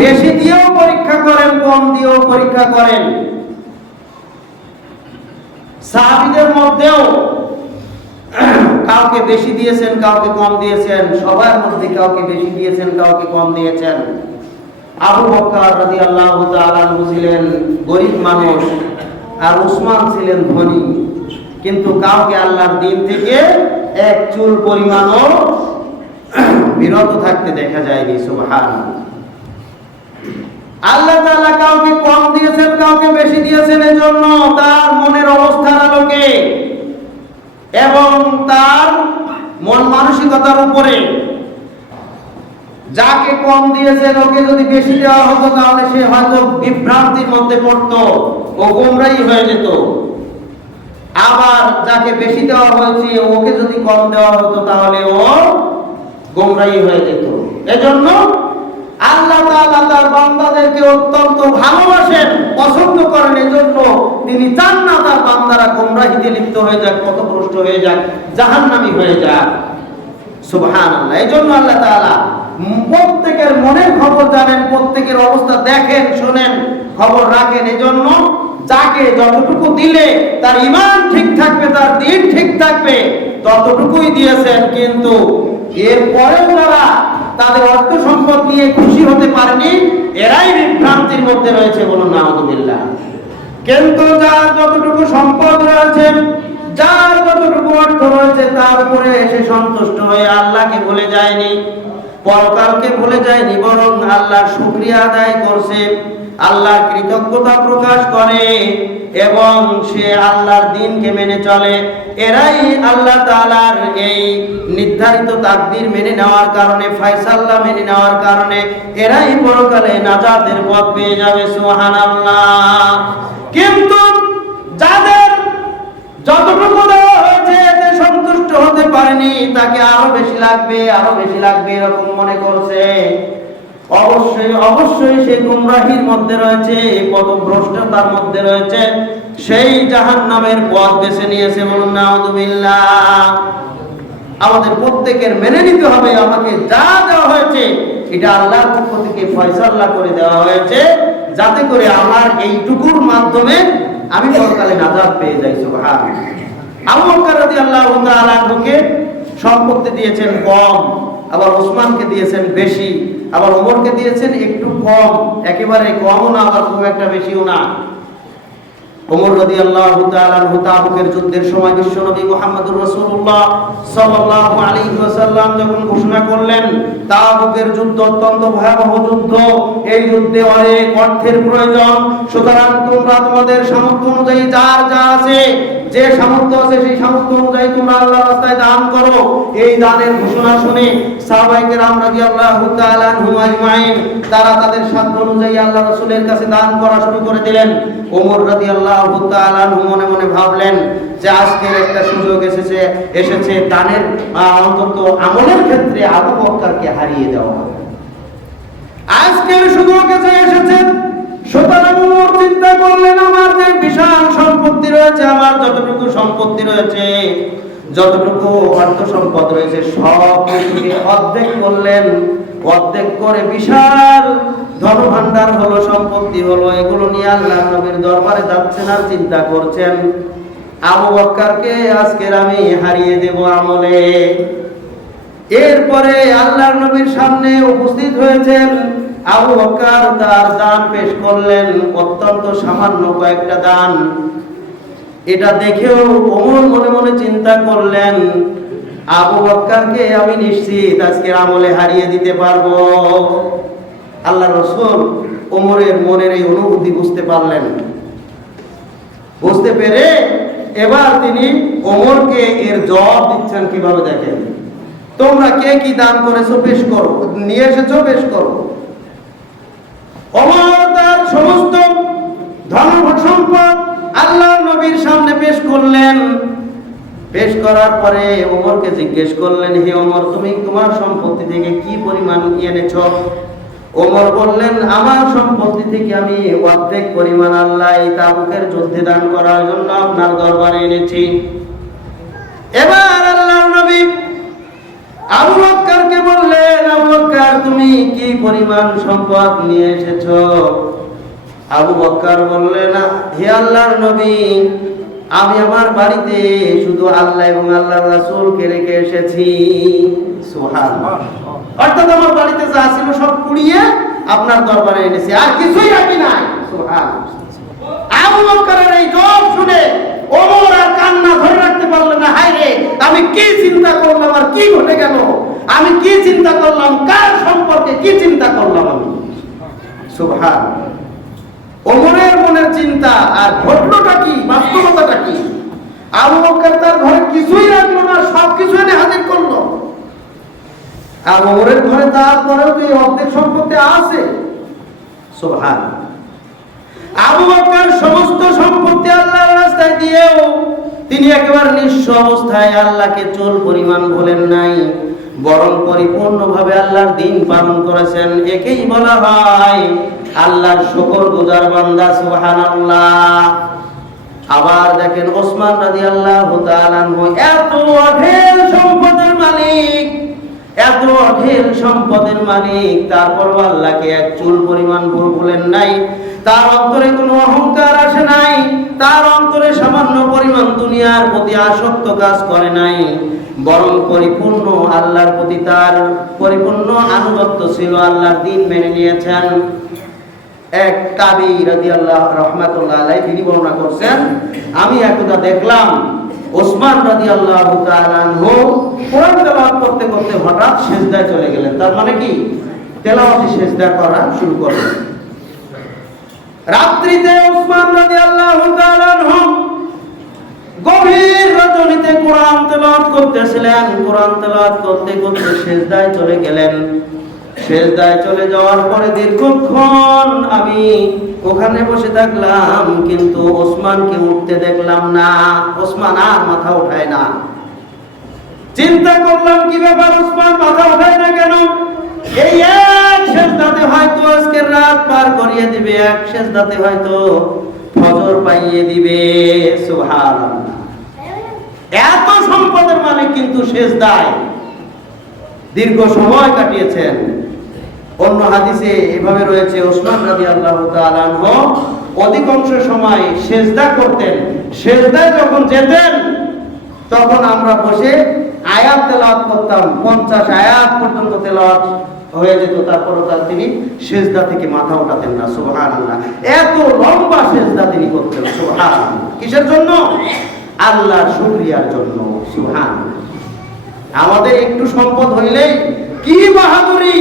বেশি দিয়েও পরীক্ষা করেন, কম দিয়েও পরীক্ষা করেন। সাহাবীদের মধ্যেও কাউকে বেশি দিয়েছেন, কাউকে কম দিয়েছেন, সবার মধ্যে কাউকে বেশি দিয়েছেন, কাউকে কম দিয়েছেন। আবু বকর রাদিয়াল্লাহু তাআলা আনহু ছিলেন গরিব মানুষ, আর উসমান ছিলেন ধনী, কিন্তু কাউকে আল্লাহর দিন থেকে এক চুল পরিমাণও বিরত থাকতে দেখা যায়নি। সুবহানাল্লাহ। আল্লাহ তাআলা কাউকে কম দিয়েছেন, কাউকে বেশি দিয়েছেন, এজন্য তার মনের অবস্থার আলোকে এবং তার মন মানসিকতার উপরে। যাকে কম দিয়েছেন ওকে যদি বেশি দেওয়া হতো তাহলে সে হয়তো বিভ্রান্তির মধ্যে পড়তো, ও গোমরাহী হয়ে যেত। আবার যাকে বেশি দেওয়া হয়েছে ওকে যদি কম দেওয়া হতো তাহলে ও গোমরাহী হয়ে যেত। এজন্য আল্লাহ তাআলা তার বান্দাদেরকে অত্যন্ত ভালোবাসেন, পছন্দ করেন। এজন্য তিনি চান না তার বান্দারা গোমরাহিতে লিপ্ত হয়ে যাক, পথভ্রষ্ট হয়ে যাক, জাহান্নামী হয়ে যাক। সুবহানাল্লাহ। এজন্য আল্লাহ তাআলা প্রত্যেকের মনের খবর জানেন, প্রত্যেকের অবস্থা দেখেন, শোনেন, খবর রাখেন। এজন্য যাকে যতটুকু দিলে তার ঈমান ঠিক থাকবে, তার দ্বীন ঠিক থাকবে, ততটুকুই দিয়েছেন। কিন্তু এরপরেও যারা তাদের অর্থ সম্পদ নিয়ে খুশি হতে পারেনি, এরাই বিভ্রান্তির মধ্যে রয়েছে, বলুন নাউযুবিল্লাহ। কিন্তু যার যতটুকু সম্পদ রয়েছে, যার যতটুকু অর্থ রয়েছে, তার উপরে এসে সন্তুষ্ট হয়ে আল্লাহকে ভুলে যায়নি, পরকালকে ভুলে যায়নি, বরং আল্লাহর শুকরিয়া আদায় করছে, আল্লাহর কৃতজ্ঞতা প্রকাশ করে এবং সে আল্লাহর দ্বীনকে মেনে চলে। এরাই আল্লাহ তাআলার এই নির্ধারিত তাকদীর মেনে নেওয়ার কারণে, ফয়সালা মেনে নেওয়ার কারণে এরাই পরকালে নাজাতের পথ পেয়ে যাবে। সুবহানাল্লাহ। কিন্তু যাদের যতটুকু দেওয়া হয়েছে এতে সন্তুষ্ট হতে পারেনি, তাকে আরো বেশি লাগবে, আরো বেশি লাগবে এরকম মনে করছে, অবশ্যই অবশ্যই সে গুমরাহির মধ্যে রয়েছে, পথভ্রষ্টতার মধ্যে রয়েছে, সেই জাহান্নামের পথ বেছে নিয়েছে, বলুন নাউযুবিল্লাহ। আমাদের প্রত্যেকের মেনে নিতে হবে, আমাকে যা দেওয়া হয়েছে এটা আল্লাহর পক্ষ থেকে ফয়সালা করে দেওয়া হয়েছে, যাতে করে আমার এইটুকুর মাধ্যমে আমি পরকালে নাজাত পেয়ে যাই। সুবহানাল্লাহ। আবু বকর রাদিয়াল্লাহু তাআলা আনহুকে সম্পত্তি দিয়েছেন কম, আবার ওসমানকে দিয়েছেন বেশি, আবার ওমরকে দিয়েছেন একটু কম, একেবারে কমও না আবার খুব একটা বেশিও না। ওমর রাদিয়াল্লাহু তাআলা আনহু তাবুকের যুদ্ধের সময় বিশ্বনবী মুহাম্মদুর রাসূলুল্লাহ সাল্লাল্লাহু আলাইহি ওয়াসাল্লাম যখন ঘোষণা করলেন তাবুকের যুদ্ধ অত্যন্ত ভয়াবহ যুদ্ধ, এই যুদ্ধে অনেক অর্থের প্রয়োজন, সুতরাং তোমরা তোমাদের সামর্থ্য অনুযায়ী যার যা আছে, যে সামর্থ্য আছে সেই সামর্থ্য অনুযায়ী তোমরা আল্লাহর রাস্তায় দান করো। এই দানের ঘোষণা শুনে সাহাবায়ে কেরাম রাদিয়াল্লাহু তাআলা আনহুম আজমাইন তারা তাদের সাধ্য অনুযায়ী আল্লাহর রাসূলের কাছে দান করা শুরু করে দিলেন। ওমর রাদিয়াল্লাহু তাআলা আনহু মনে মনে ভাবলেন যে আজকের একটা সুযোগ এসেছে দানের অন্তত আমলের ক্ষেত্রে আবু বকরকে হারিয়ে দেওয়া হবে। আজকের সুযোগ এসেছে, সুতরাং ওমর চিন্তা করলেন আমার যে বিশাল সম্পত্তি রয়েছে, আমার যতটুকু সম্পত্তি রয়েছে, যতটুকু অর্থ সম্পদ রয়েছে, সব কিছুকে অর্ধেক করলেন, অর্ধেক করে বিশাল ধনভাণ্ডার হলো, সম্পত্তি হলো, এগুলো নিয়ে আল্লাহর নবীর দরবারে যাচ্ছেন আর চিন্তা করছেন আবু বকরকে আজকের আমি হারিয়ে দেব আমলে। এরপরে আল্লাহর নবীর সামনে উপস্থিত হয়েছেন আবু বকর, তার দান পেশ করলেন, অত্যন্ত সামান্য কয়েকটা দান। এটা দেখেও ওমর মনে মনে চিন্তা করলেন আবু বকরকে আমি নিশ্চিত আজকের আমলে হারিয়ে দিতে পারবো। আল্লাহর রাসূল ওমরের মনের এই অনুভূতি বুঝতে পারলেন, বুঝতে পেরে এবার তিনি ওমরকে এর জবাব দিচ্ছেন কিভাবে দেখেন। তোমরা কে কি দান করেছো পেশ করো, নিয়ে এসেছো পেশ করো। ওমর তার সমস্ত ধন সম্পদ আল্লাহর নবীর সামনে পেশ করলেন। পেশ করার পরে ওমরকে জিজ্ঞেস করলেন, হে ওমর, তুমি তোমার সম্পত্তি থেকে কি পরিমাণ এনেছো? ওমর বললেন, আমার সম্পত্তি থেকে আমি অর্ধেক পরিমাণ আল্লাহ এই তাবুকের যুদ্ধে দান করার জন্য আপনার দরবারে এনেছি। এবার আল্লাহর নবী আবু বকরকে বললেন, আবু বকর তুমি কি পরিমাণ সম্পদ নিয়ে এসেছো? আবু বকর বললেন, হে আল্লাহর নবী, আমি আমার বাড়িতে শুধু আল্লাহ এবং আল্লাহর রাসূলকে রেখে এসেছি। সুবহানাল্লাহ। অর্থাৎ আমার বাড়িতে যা ছিল সব পুড়িয়ে আপনার দরবারে এনেছি, আর কিছুই রাখি নাই। সুবহানাল্লাহ। আবু বকরের এই জবাব শুনে ওমর আর কান্না ধরে রাখতে পারলেন না। হায় রে, আমি কি চিন্তা করলাম, আর কি ঘটে গেল, আমি কি চিন্তা করলাম, কার সম্পর্কে কি চিন্তা করলাম আমি। সুবহানাল্লাহ। ওমরের মনের চিন্তা আর ঘটলোটা কি, বাস্তবতাটা কি। আবু বকর তার ঘরে কিছুই রাখলো না, সবকিছু এনে হাজির করলো। আর ওমরের ঘরে তারপরেও তো এই অর্ধেক সম্পত্তি আছে। সুবহানাল্লাহ। আবু বকর সমস্ত সম্পত্তি আল্লাহর রাস্তায় দিয়েও তিনি একেবারে নিঃস্ব অবস্থায় আল্লাহকে চুল পরিমাণ বলেন নাই, বরং পরিপূর্ণভাবে আল্লাহর দিন পালন করেছেন। একেই বলা হয় আল্লাহর শুকরগুজার বান্দা। সুবহানাল্লাহ। আবার দেখেন ওসমান রাদিয়াল্লাহু তাআলা আনহু এত অঢেল সম্পদের মালিক, এত অঢেল সম্পদের মালিক, তারপরও আল্লাহকে এক চুল পরিমাণ ভুলেন নাই। তার অন্তরে কোনো অহংকার আসে নাই, তার অন্তরে সামান্য পরিমাণ দুনিয়ার প্রতি আসক্ত কাজ করে নাই, বরং পরিপূর্ণ আল্লাহর প্রতি তার পরিপূর্ণ আনুগত্য ছিল। আল্লাহর দিন মেনে নিয়েছেন। এক তাবী রাদিয়াল্লাহু রাহমাতুল্লাহ আলাইহি তিনি বর্ণনা করছেন, আমি একদা দেখলাম ওসমান রাদিয়াল্লাহু তাআলা আনহু কোরআন তেলাওয়াত করতে করতে হঠাৎ সিজদায় চলে গেলেন। তার মানে কি, তেলাওয়াতে সিজদা করা শুরু করলেন। রাত্রিতে ওসমান রাদিয়াল্লাহু তাআলা আনহু গভীর রজনীতে কোরআন তেলাওয়াত করতেছিলেন। কোরআন তেলাওয়াত করতে করতে সিজদায় চলে গেলেন। সিজদায় চলে যাওয়ার পরে দীর্ঘক্ষণ আমি ওখানে বসে থাকলাম, কিন্তু ওসমানকে উঠতে দেখলাম না। ওসমান আর মাথা উঠায় না। চিন্তা করলাম কি ব্যাপার, ওসমান মাথা উঠায় না কেন? এই এক সিজদাতে হয়তো আজকের রাত পার করিয়ে দিবে, এক সিজদাতে হয়তো ফজর পাইয়ে দিবে। সুবহানাল্লাহ। এত সম্পদের মালিক কিন্তু সিজদায় দীর্ঘ সময় কাটিয়েছেন। অন্য হাদিসে এভাবে রয়েছে ওসমান রাদিয়াল্লাহু তাআলা আনহু অধিকাংশ সময় সিজদা করতেন। সিজদায় যখন যেতেন তখন আমরা বসে আয়াত তেলাওয়াত করতাম, 50 আয়াত পর্যন্ত তেলাওয়াত হয়ে যেত, তারপরও তিনি সিজদা থেকে মাথা উঠাতেন না। সুবহানাল্লাহ। এত লম্বা সিজদা তিনি করতেন। সুবহানাল্লাহ। কিসের জন্য? আল্লাহর শুকরিয়ার জন্য। সুবহানাল্লাহ। আমাদের একটু সম্পদ হইলেই কি বাহাদুরি,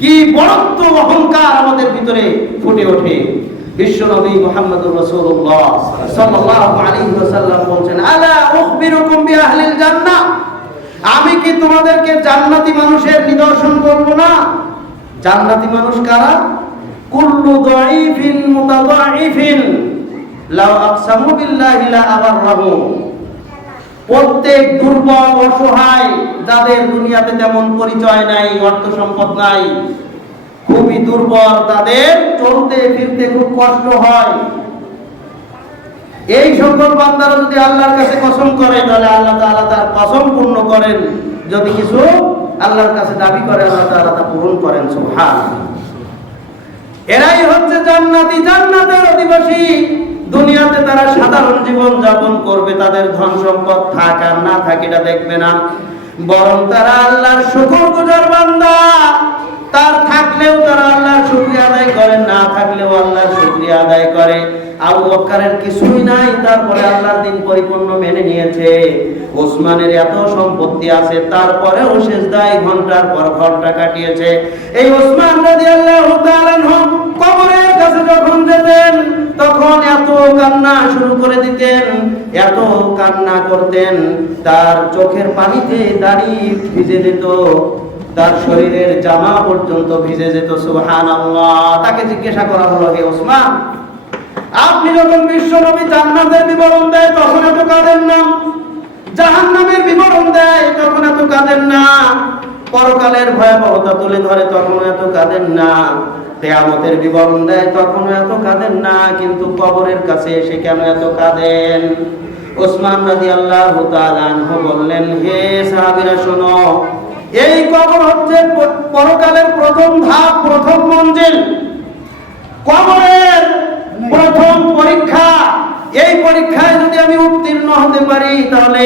কি বড়ত্ব, অহংকার আমাদের ভিতরে ফুটে ওঠে। বিশ্বনবী মুহাম্মদুর রাসূলুল্লাহ সাল্লাল্লাহু আলাইহি ওয়াসাল্লাম বলেন, আলা উখবিরুকুম বিআহলিল জান্নাহ, আমি কি তোমাদেরকে জান্নাতি মানুষের নিদর্শন বলবো না? জান্নাতি মানুষ কারা? কুল্লু দাঈফিন মুতাদাঈফিন লাউ আকসামু বিল্লাহি লা আবাররাহু, প্রত্যেক দুর্বল অসহায়, যাদের দুনিয়াতে তেমন পরিচয় নাই, অর্থ সম্পদ নাই, খুবই দুর্বল, তাদের চলতে ফিরতে খুব কষ্ট হয়, এই সকল বান্দারা যদি আল্লাহর কাছে কসম করে তাহলে আল্লাহ তাআলা তার কসম পূর্ণ করেন। যদি কিছু আল্লাহর কাছে দাবি করে আল্লাহ তাআলা তা পূরণ করেন। সুবহানাল্লাহ। এরাই হচ্ছে জান্নাতি, জান্নাতের অধিবাসী। দুনিয়াতে তারা সাধারণ জীবন যাপন করবে, তাদের ধন সম্পদ থাক আর না থাক এটা দেখবে না, বরং তারা আল্লাহর শুকরগুজার বান্দা। তার থাকলেও তারা আল্লাহর শুকরিয়া আদায় করে, না থাকলেও আল্লাহর শুকরিয়া আদায় করে। আবু বকরের কিছুই নাই, তারপরে আল্লাহর দিন পরিপূর্ণ মেনে নিয়েছে। ওসমানের এত সম্পত্তি আছে, তারপরেও সিজদায় ঘন্টার পর ঘন্টা কাটিয়েছে। এই ওসমান রাদিয়াল্লাহু তাআলা আনহু কবরের কাছে যখন যেতেন তখন এত কান্না শুরু করে দিতেন, এত কান্না করতেন, তার চোখের পানিতে দাড়ি ভিজে যেত, তার শরীরের জামা পর্যন্ত ভিজে যেত। সুবহানাল্লাহ। তাকে জিজ্ঞাসা করা হলো, হে ওসমান, আপনি যখন বিশ্বনবী জান্নাতের বিবরণ দেয় তখন এত কাঁদেন না, জাহান্নামের বিবরণ দেয় তখন এত কাঁদেন না, পরকালের ভয়াবহতা তুলে ধরে তখন এত কাঁদেন না, কিয়ামতের বিবরণ দেয় তখন এত কাঁদেন না, কিন্তু কবরের কাছে এসে কেন এত কাঁদেন? ওসমান রাদিয়াল্লাহু তাআলা আনহু বললেন, হে সাহাবীরা শোনো, এই কবর হচ্ছে পরকালের প্রথম ধাপ, প্রথম মঞ্জিল, কবরের প্রথম পরীক্ষা। এই পরীক্ষায় যদি আমি উত্তীর্ণ হতে পারি তাহলে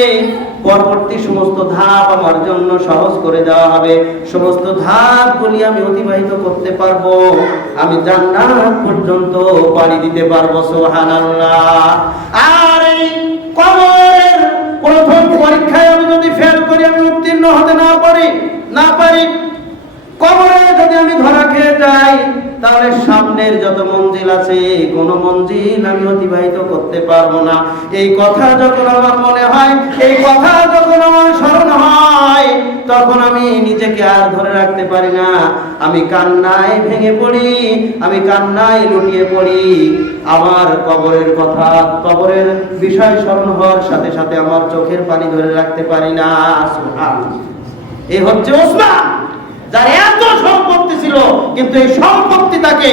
পরবর্তী সমস্ত ধাপ আমার জন্য সহজ করে দেওয়া হবে, সমস্ত ধাপগুলি আমি অতিবাহিত করতে পারবো, আমি জান্নাত পর্যন্ত পাড়ি দিতে পারবো। সুবহানাল্লাহ। আর এই কবরের প্রথম পরীক্ষায় আমি যদি ফেল করি, আমি উত্তীর্ণ হতে না পারি, কবরে যদি আমি ধরা খেয়ে যাই, তাহলে সামনের যত মঞ্জিল আছে কোন মঞ্জিল আমি অতিবাহিত করতে পারবো না। এই কথা যখন আমার মনে হয়, এই কথা যখন আমার স্মরণ হয়, তখন আমি নিজেকে আর ধরে রাখতে পারি না, আমি কান্নায় ভেঙে পড়ি, আমি কান্নায় লুটিয়ে পড়ি। আমার কবরের কথা, কবরের বিষয় স্মরণ হওয়ার সাথে সাথে আমার চোখের পানি ধরে রাখতে পারি না। সুবহানাল্লাহ। এই হচ্ছে ওসমান, যার এত সম্পত্তি ছিল কিন্তু এই সম্পত্তি তাকে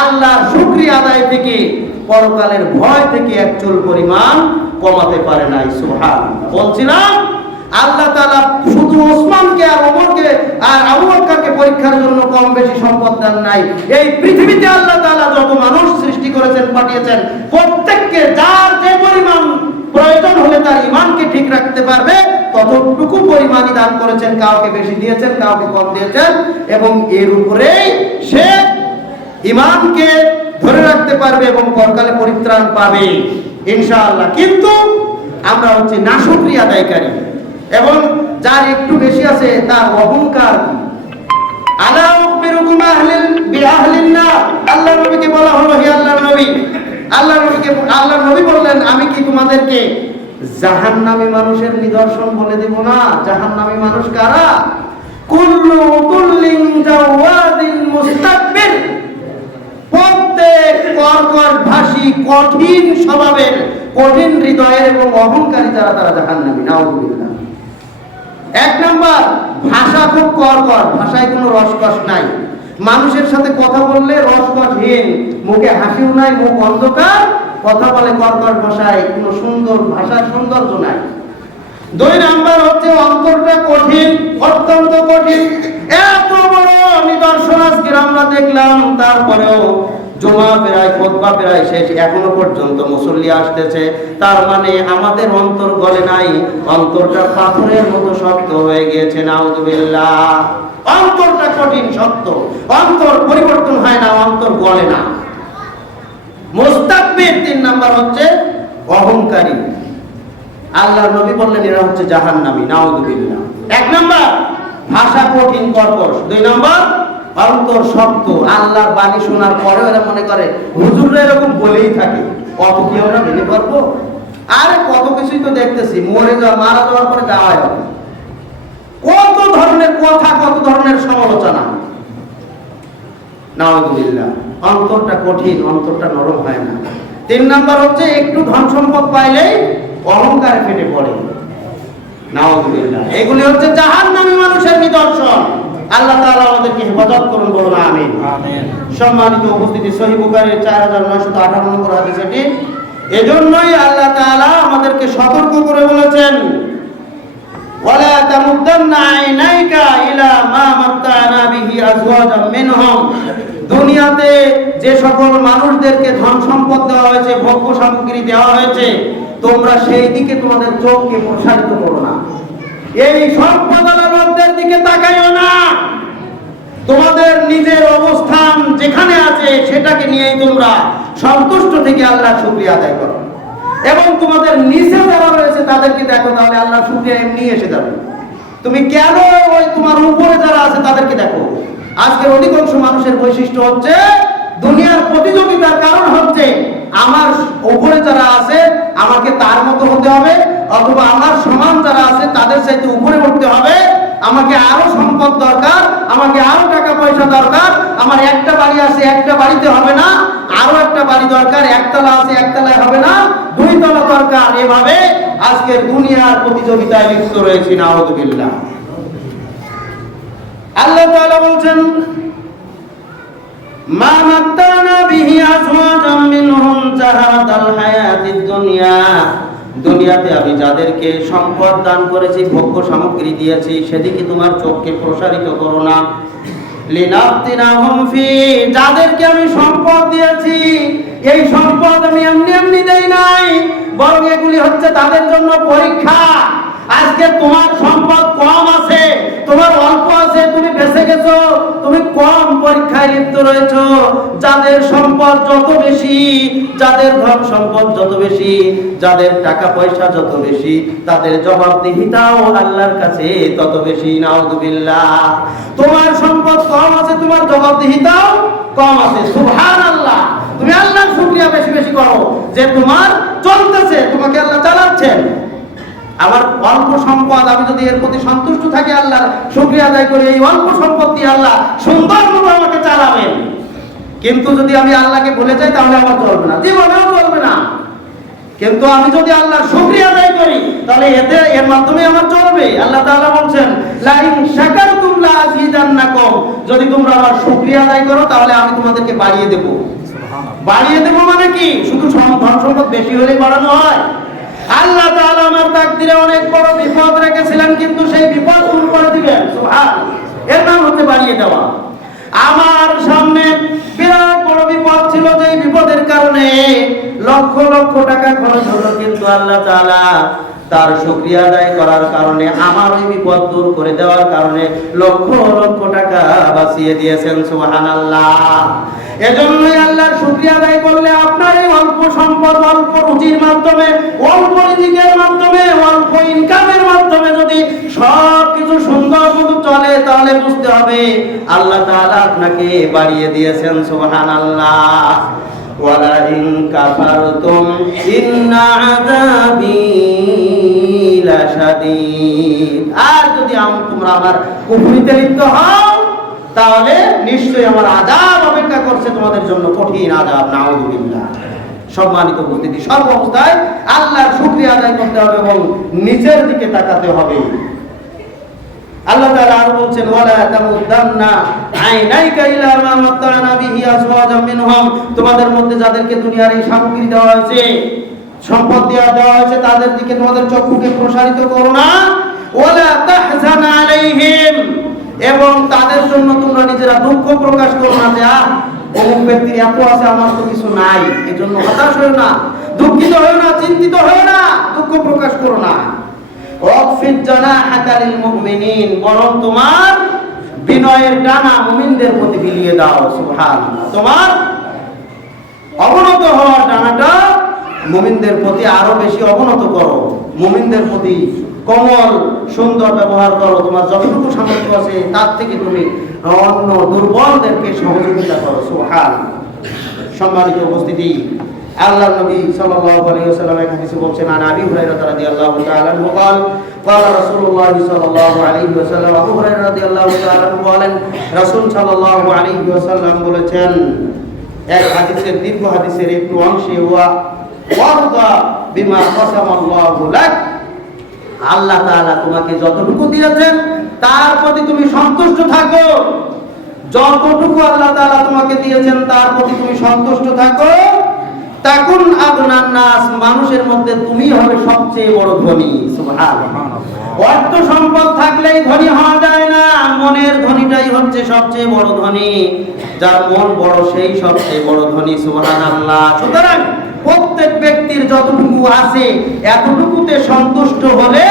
আল্লাহর শুকরিয়া আদায় থেকে, পরকালের ভয় থেকে এক চুল পরিমাণ কমাতে পারে নাই। সুবহানাল্লাহ। বলছিলাম আল্লাহ তাআলা শুধু ওসমানকে আর ওমরকে আর আবু বকরকে পরীক্ষার জন্য কম বেশি সম্পদ দেন নাই। এই পৃথিবীতে আল্লাহ তাআলা যত মানুষ সৃষ্টি করেছেন, পাঠিয়েছেন, প্রত্যেককে যার যে পরিমাণ প্রয়োজন হলে তার ঈমানকে ঠিক রাখতে পারবে ততটুকু পরিমাণই দান করেছেন। কাউকে বেশি দিয়েছেন, কাউকে কম দিয়েছেন, এবং এর উপরেই সে ঈমানকে ধরে রাখতে পারবে এবং পরকালে পরিত্রাণ পাবে ইনশাআল্লাহ। কিন্তু আমরা হচ্ছে নাশুকরিয়া আদায়কারী, এবং যার একটু বেশি আছে তার অহংকার। আলা উখবিরুকুম বিআহলিন নার, আল্লাহর নবীকে বলা হলো, হে আল্লাহর নবী, আল্লাহর নবী বললেন, আমি কি তোমাদেরকে জাহান্নামী মানুষের নিদর্শন বলে দেব না? জাহান্নামী মানুষ কারা? কুল্লু তুল্লিন জাওয়াদিন মুস্তাকবির, প্রত্যেক কর্কশভাষী, কঠিন স্বভাবের, কঠিন হৃদয়ের এবং অহংকারী যারা, তারা জাহান্নামী। নাউযুবিল্লাহ। এক নাম্বার, ভাষা খুব কর্কশ, ভাষায় কোনো রসকস নাই। মানুষের সাথে কথা বললে রসকসহীন, মুখে হাসিও নাই, মুখ অন্ধকার, কথা বলে কর্কশ ভাষায়, কোনো সুন্দর ভাষার সৌন্দর্য নাই। দুই নাম্বার হচ্ছে অন্তরটা কঠিন, অত্যন্ত কঠিন। এত বড় নিদর্শন আজকে আমরা দেখলাম, তারপরেও জুমা প্রায়, খুতবা প্রায় শেষ, এখনো পর্যন্ত মুসল্লি আসতেছে। তার মানে আমাদের অন্তর গলে নাই, অন্তরটা পাথরের মতো শক্ত হয়ে গিয়েছে। নাউযুবিল্লাহ। অন্তরটা কঠিন, শক্ত, অন্তর পরিবর্তন হয় না, অন্তর গলে না। মুস্তাকবির। তিন নাম্বার হচ্ছে অহংকারী। আল্লাহর নবী বললেন এরা হচ্ছে জাহান্নামী। নাউযুবিল্লাহ। এক নাম্বার ভাষা কঠিন, কর্কশ। দুই নাম্বার অন্তর শক্ত। আল্লাহর বাণী শোনার পরেও এরা মনে করে হুজুররা এরকম বলেই থাকে, কত কি আমরা মেনে পারবো? আরে কত কিছুই তো দেখতেছি, মরে যাওয়া, মারা যাওয়ার পরে যাওয়া হবে। কত ধরনের কথা, কত ধরনের সমালোচনা। নাউযুবিল্লাহ। অন্তরটা কঠিন, অন্তরটা নরম হয় না। তিন নাম্বার হচ্ছে একটু ধন সম্পদ পাইলেই অহংকারে ফেটে পড়ে। নাউযুবিল্লাহ। এগুলি হচ্ছে জাহান্নামী মানুষের নিদর্শন। আল্লাহ তাআলা আমাদেরকে হেফাজত করুন, বলুন আমিন। আমিন। সম্মানিত উপস্থিতি, সহিহ বুখারীর 4958 নম্বর হাদিস এটি। এজন্যই আল্লাহ তাআলা আমাদেরকে সতর্ক করে বলেছেন, ওয়ালা তামুদ্দান্না আইনাইকা ইলা মা মাত্তানা বিহি আজওয়াজাম মিনহুম। দুনিয়াতে যে সকল মানুষদেরকে ধন সম্পদ দেওয়া হয়েছে, ভোগ্য সামগ্রী দেওয়া হয়েছে, তোমরা সেই দিকে তোমাদের চোখকে প্রসারিত করো না। এই সম্পদের দিকে তাকাইও না। তোমাদের নিজের অবস্থান যেখানে আছে সেটাকে নিয়েই তোমরা সন্তুষ্ট থেকে আল্লাহর শুকরিয়া আদায় করো, এবং তোমাদের নিচে যারা রয়েছে তাদেরকে দেখো, তাহলে আল্লাহর শুকরিয়া এমনি এসে যাবে। তুমি কেন ওই তোমার উপরে যারা আছে তাদেরকে দেখো? আজকের অধিকাংশ মানুষের বৈশিষ্ট্য হচ্ছে, দুনিয়ার প্রতিযোগিতার কারণ হচ্ছে আমার উপরে যারা আছে আমাকে তার মতো হতে হবে, অথবা আমার সমান যারা আছে তাদের চাইতে উপরে উঠতে হবে, আমাকে আরো সম্পদ দরকার, আমাকে আরো টাকা পয়সা দরকার, আমার একটা বাড়ি আছে একটা বাড়িতে হবে না, আরো একটা বাড়ি দরকার, একতলা আছে একতলায় হবে না, দুই তলা দরকার। এভাবে আজকের দুনিয়ার প্রতিযোগিতায় লিপ্ত রয়েছে। নাউযুবিল্লাহ। আল্লাহ তাআলা বলছেন, মা মাত্তানা বিহি আজওয়াজাম মিনহুম জাহারাতাল হায়াতিদ দুনিয়া। দুনিয়াতে আমি যাদেরকে সম্পদ দান করেছি, ভোগ্য সামগ্রী দিয়েছি, সেদিকে তোমার চোখকে প্রসারিত করো না। লিনাফতিনাহুম ফি, যাদেরকে আমি সম্পদ দিয়েছি, এই সম্পদ আমি এমনি এমনি দেই নাই, বরং এগুলি হচ্ছে তাদের জন্য পরীক্ষা। আজকে তোমার সম্পদ কম আছে, তোমার অল্প আছে, তুমি বেঁচে গেছো, তুমি কম পরীক্ষায় লিপ্ত রয়েছো। যাদের সম্পদ যত বেশি, যাদের ধন সম্পদ যত বেশি, যাদের টাকা পয়সা যত বেশি, তাদের জবাবদিহিতাও আল্লাহর কাছে তত বেশি। নাউযুবিল্লাহ। তোমার সম্পদ কম আছে, তোমার জবাবদিহিতাও কম আছে। সুবহানাল্লাহ। তুমি আল্লাহর শুকরিয়া বেশি বেশি করো যে তোমার চলতেছে, তোমাকে আল্লাহ চালাচ্ছেন। আমার অল্প সম্পদ, আমি যদি এর প্রতি সন্তুষ্ট থাকি, আল্লাহর শুকরিয়া আদায় করে এই অল্প সম্পদ দিয়ে আল্লাহ সুন্দরভাবে আমাকে চালাবেন। কিন্তু যদি আমি আল্লাহকে ভুলে যাই তাহলে আমার চলবে না, জীবনেও চলবে না। কিন্তু আমি যদি আল্লাহর শুকরিয়া আদায় করি তাহলে এর মাধ্যমে আমার চলবে। আল্লাহ তাআলা বলছেন, লাইন শাকারতুম লাযিদান্নাকুম, যদি তোমরা আমার শুকরিয়া আদায় করো তাহলে আমি তোমাদেরকে বাড়িয়ে দেব। বাড়িয়ে দেব মানে কি? শুধু ধন সম্পদ বেশি হলেই বাড়ানো হয়? আল্লাহ তাআলা আমার তাকদীরে অনেক বড় বিপদ রেখেছিলেন, কিন্তু সেই বিপদ দূর করে দিবেন। সুবহানাল্লাহ, এর নাম হচ্ছে বাড়িয়ে দেওয়া। আমার সামনে বিরাট বড় বিপদ ছিল, যে বিপদের কারণে লক্ষ লক্ষ টাকা খরচ হলো, কিন্তু আল্লাহ তাআলা তার শুকরিয়া আদায় করার কারণে, আমার ওই বিপদ দূর করে দেওয়ার কারণে লক্ষ লক্ষ টাকা বাঁচিয়ে দিয়েছেন। সুবহানাল্লাহ। এজন্যই আল্লাহর শুকরিয়া আদায় করলে আপনার এই অল্প সম্পদ, অল্প রুজির মাধ্যমে, অল্প রিজিকের মাধ্যমে, অল্প ইনকামের মাধ্যমে যদি সব কিছু সুন্দর মতো চলে, তাহলে বুঝতে হবে আল্লাহ তাআলা আপনাকে বাড়িয়ে দিয়েছেন। সুবহানাল্লাহ। ওয়ালা ইন কাফারতুম ইন্না আযাবি লাশাদীদ, আর যদি তোমরা আমার কুফরিতে লিপ্ত হও তাহলে নিশ্চয়ই আমার আযাব অপেক্ষা করছে তোমাদের জন্য, কঠিন আযাব। নাউযুবিল্লাহ। সম্মানিত উপস্থিতি, সব অবস্থায় আল্লাহর শুকরিয়া আদায় করতে হবে এবং নিচের দিকে তাকাতে হবে। আল্লাহ তাআলা আর বলছেন, ওয়ালা তামুদ্দান্না আইনাইকা ইলা মা মাত্তানা বিহি আজওয়াজাম মিনহুম, তোমাদের মধ্যে যাদেরকে দুনিয়ার এই সামগ্রী দেওয়া হয়েছে, সম্পদ দেওয়া হয়েছে, তাদের দিকে তোমাদের চক্ষুকে প্রসারিত করো না। ওয়ালা তাহজান আলাইহিম, এবং তাদের জন্য তোমরা নিজেরা দুঃখ প্রকাশ করো না, যে অমুক ব্যক্তির এত আছে, আমার তো কিছু নাই। এজন্য হতাশ হয়ো না, দুঃখিত হয়ো না, চিন্তিত হয়ো না, দুঃখ প্রকাশ করো না। ওয়াকফিদ জানাহাকা লিল মুমিনিন, বরং তোমার বিনয়ের ডানা মুমিনদের প্রতি বিলিয়ে দাও। সুবহানাল্লাহ। তোমার অবনত হওয়ার ডানাটা মুমিনদের প্রতি আরো বেশি অবনত করো, মুমিনদের প্রতি কোমল সুন্দর ব্যবহার করো। তোমার যতটুকু সামর্থ্য আছে তার থেকে তুমি অন্য দুর্বলদেরকে সহযোগিতা করো। সুবহানাল্লাহ। সম্মানিত উপস্থিতি, আল্লাহর নবী সাল্লাল্লাহু আলাইহি ওয়াসাল্লাম এক হাদিসে বলছেন, আন আবি হুরায়রা রাদিয়াল্লাহু তাআলা আনহু قال قال রাসূলুল্লাহ সাল্লাল্লাহু আলাইহি ওয়াসাল্লাম, আবু হুরায়রা রাদিয়াল্লাহু তাআলা আনহু বলেন, রাসূল সাল্লাল্লাহু আলাইহি ওয়াসাল্লাম বলেছেন, এক হাদিসের দীর্ঘ হাদিসের একটু অংশে, ওয়ারদা বিমা কাসামাল্লাহু লাক, আল্লাহ তাআলা তোমাকে যতটুকু দিয়েছেন তার প্রতি তুমি সন্তুষ্ট থাকো। যতটুকু আল্লাহ তাআলা তোমাকে দিয়েছেন তার প্রতি তুমি সন্তুষ্ট থাকো। তাকুন আগনান নাস, মানুষের মধ্যে তুমি হবে সবচেয়ে বড় ধনী। সুবহানাল্লাহ। অর্থ সম্পদ থাকলেই ধনী হওয়া যায় না, মনের ধনীটাই হচ্ছে সবচেয়ে বড় ধনী। যার মন বড় সেই সবচেয়ে বড় ধনী। সুবহানাল্লাহ। সুতরাং প্রত্যেক ব্যক্তির যতটুকু আছে এতটুকুতে সন্তুষ্ট হলে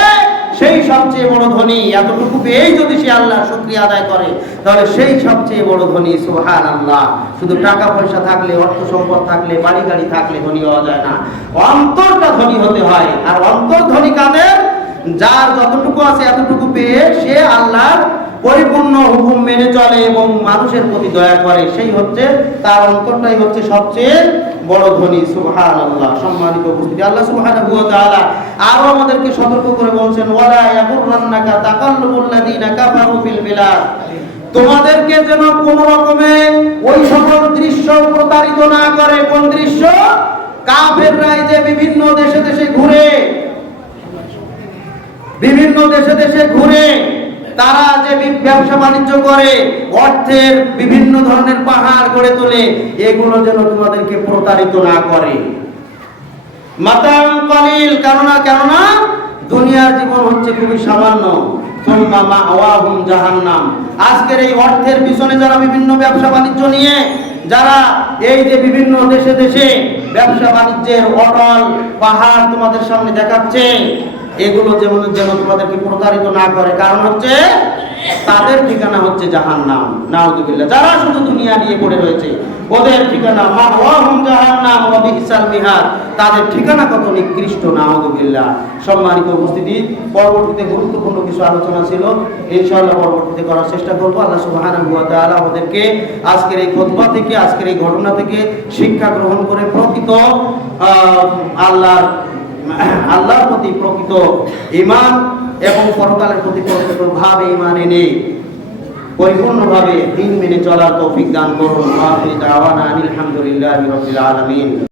সেই সবচেয়ে বড় ধনী। এতটুকু পেয়েই যদি সে আল্লাহর শুকরিয়া আদায় করে তাহলে সেই সবচেয়ে বড় ধনী। সুবহানাল্লাহ। শুধু টাকা পয়সা থাকলে, অর্থ সম্পদ থাকলে, বাড়ি গাড়ি থাকলে ধনী হওয়া যায় না, অন্তরটা ধনী হতে হয়। আর অন্তর ধনী কাদের? যার যতটুকু আছে এতটুকু পেয়ে সে আল্লাহর পরিপূর্ণ হুকুম মেনে চলে এবং মানুষের প্রতি দয়া করে, সেই হচ্ছে তার অন্তরটাই হচ্ছে সবচেয়ে বড় ধনী। সুবহানাল্লাহ। সম্মানিত উপস্থিতি, আল্লাহ সুবহানাহু ওয়া তাআলা আরো আমাদেরকে সতর্ক করে বলছেন, ওয়ালা ইয়াগুররান্নাকা তাকাল্লুবুল লাযিনা কাফারু ফিল বিলাদ, তোমাদেরকে যেন কোন রকমে ওই সকল দৃশ্য প্রতারিত না করে। কোন দৃশ্য? কাফেররা যে বিভিন্ন দেশে দেশে ঘুরে, বিভিন্ন দেশে দেশে ঘুরে তারা যে ব্যবসা বাণিজ্য করে, অর্থের বিভিন্ন ধরনের পাহাড় গড়ে তোলে, এগুলো যেন তোমাদেরকে প্রতারিত না করে। মাতান কলিল, কেননা দুনিয়ার জীবন হচ্ছে খুবই সামান্য। সুম্মা মাওয়াহুম জাহান্নাম, আজকের এই অর্থের পিছনে যারা বিভিন্ন ব্যবসা বাণিজ্য নিয়ে যারা এই যে বিভিন্ন দেশে দেশে ব্যবসা বাণিজ্যের অটল পাহাড় তোমাদের সামনে দেখাচ্ছে, এগুলো যেন তোমাদেরকে প্রতারিত না করে। কারণ হচ্ছে তাদের ঠিকানা হচ্ছে জাহান্নাম। নাউযুবিল্লাহ। যারা শুধু দুনিয়া নিয়ে পড়ে রয়েছে ওদের ঠিকানা মাওয়াহুম জাহান্নাম ওয়া বিসাল মিহাদ, তাদের ঠিকানা কত নিকৃষ্ট। নাউযুবিল্লাহ। সম্মানিত উপস্থিতি, পরবর্তীতে গুরুত্বপূর্ণ কিছু আলোচনা ছিল, ইনশাআল্লাহ পরবর্তীতে করার চেষ্টা করব। আল্লাহ সুবহানাহু ওয়া তাআলা আমাদেরকে আজকের এই খুতবা থেকে, আজকের এই ঘটনা থেকে শিক্ষা গ্রহণ করে প্রকৃত আল্লাহর প্রতি প্রকৃত ঈমান এবং পরকালের প্রতি প্রকৃতভাবে ঈমান এনে পরিপূর্ণভাবে দ্বীন মেনে চলার তৌফিক দান করুন। আখির দাওয়ানা আনিল হামদুলিল্লাহি রাব্বিল আলামিন।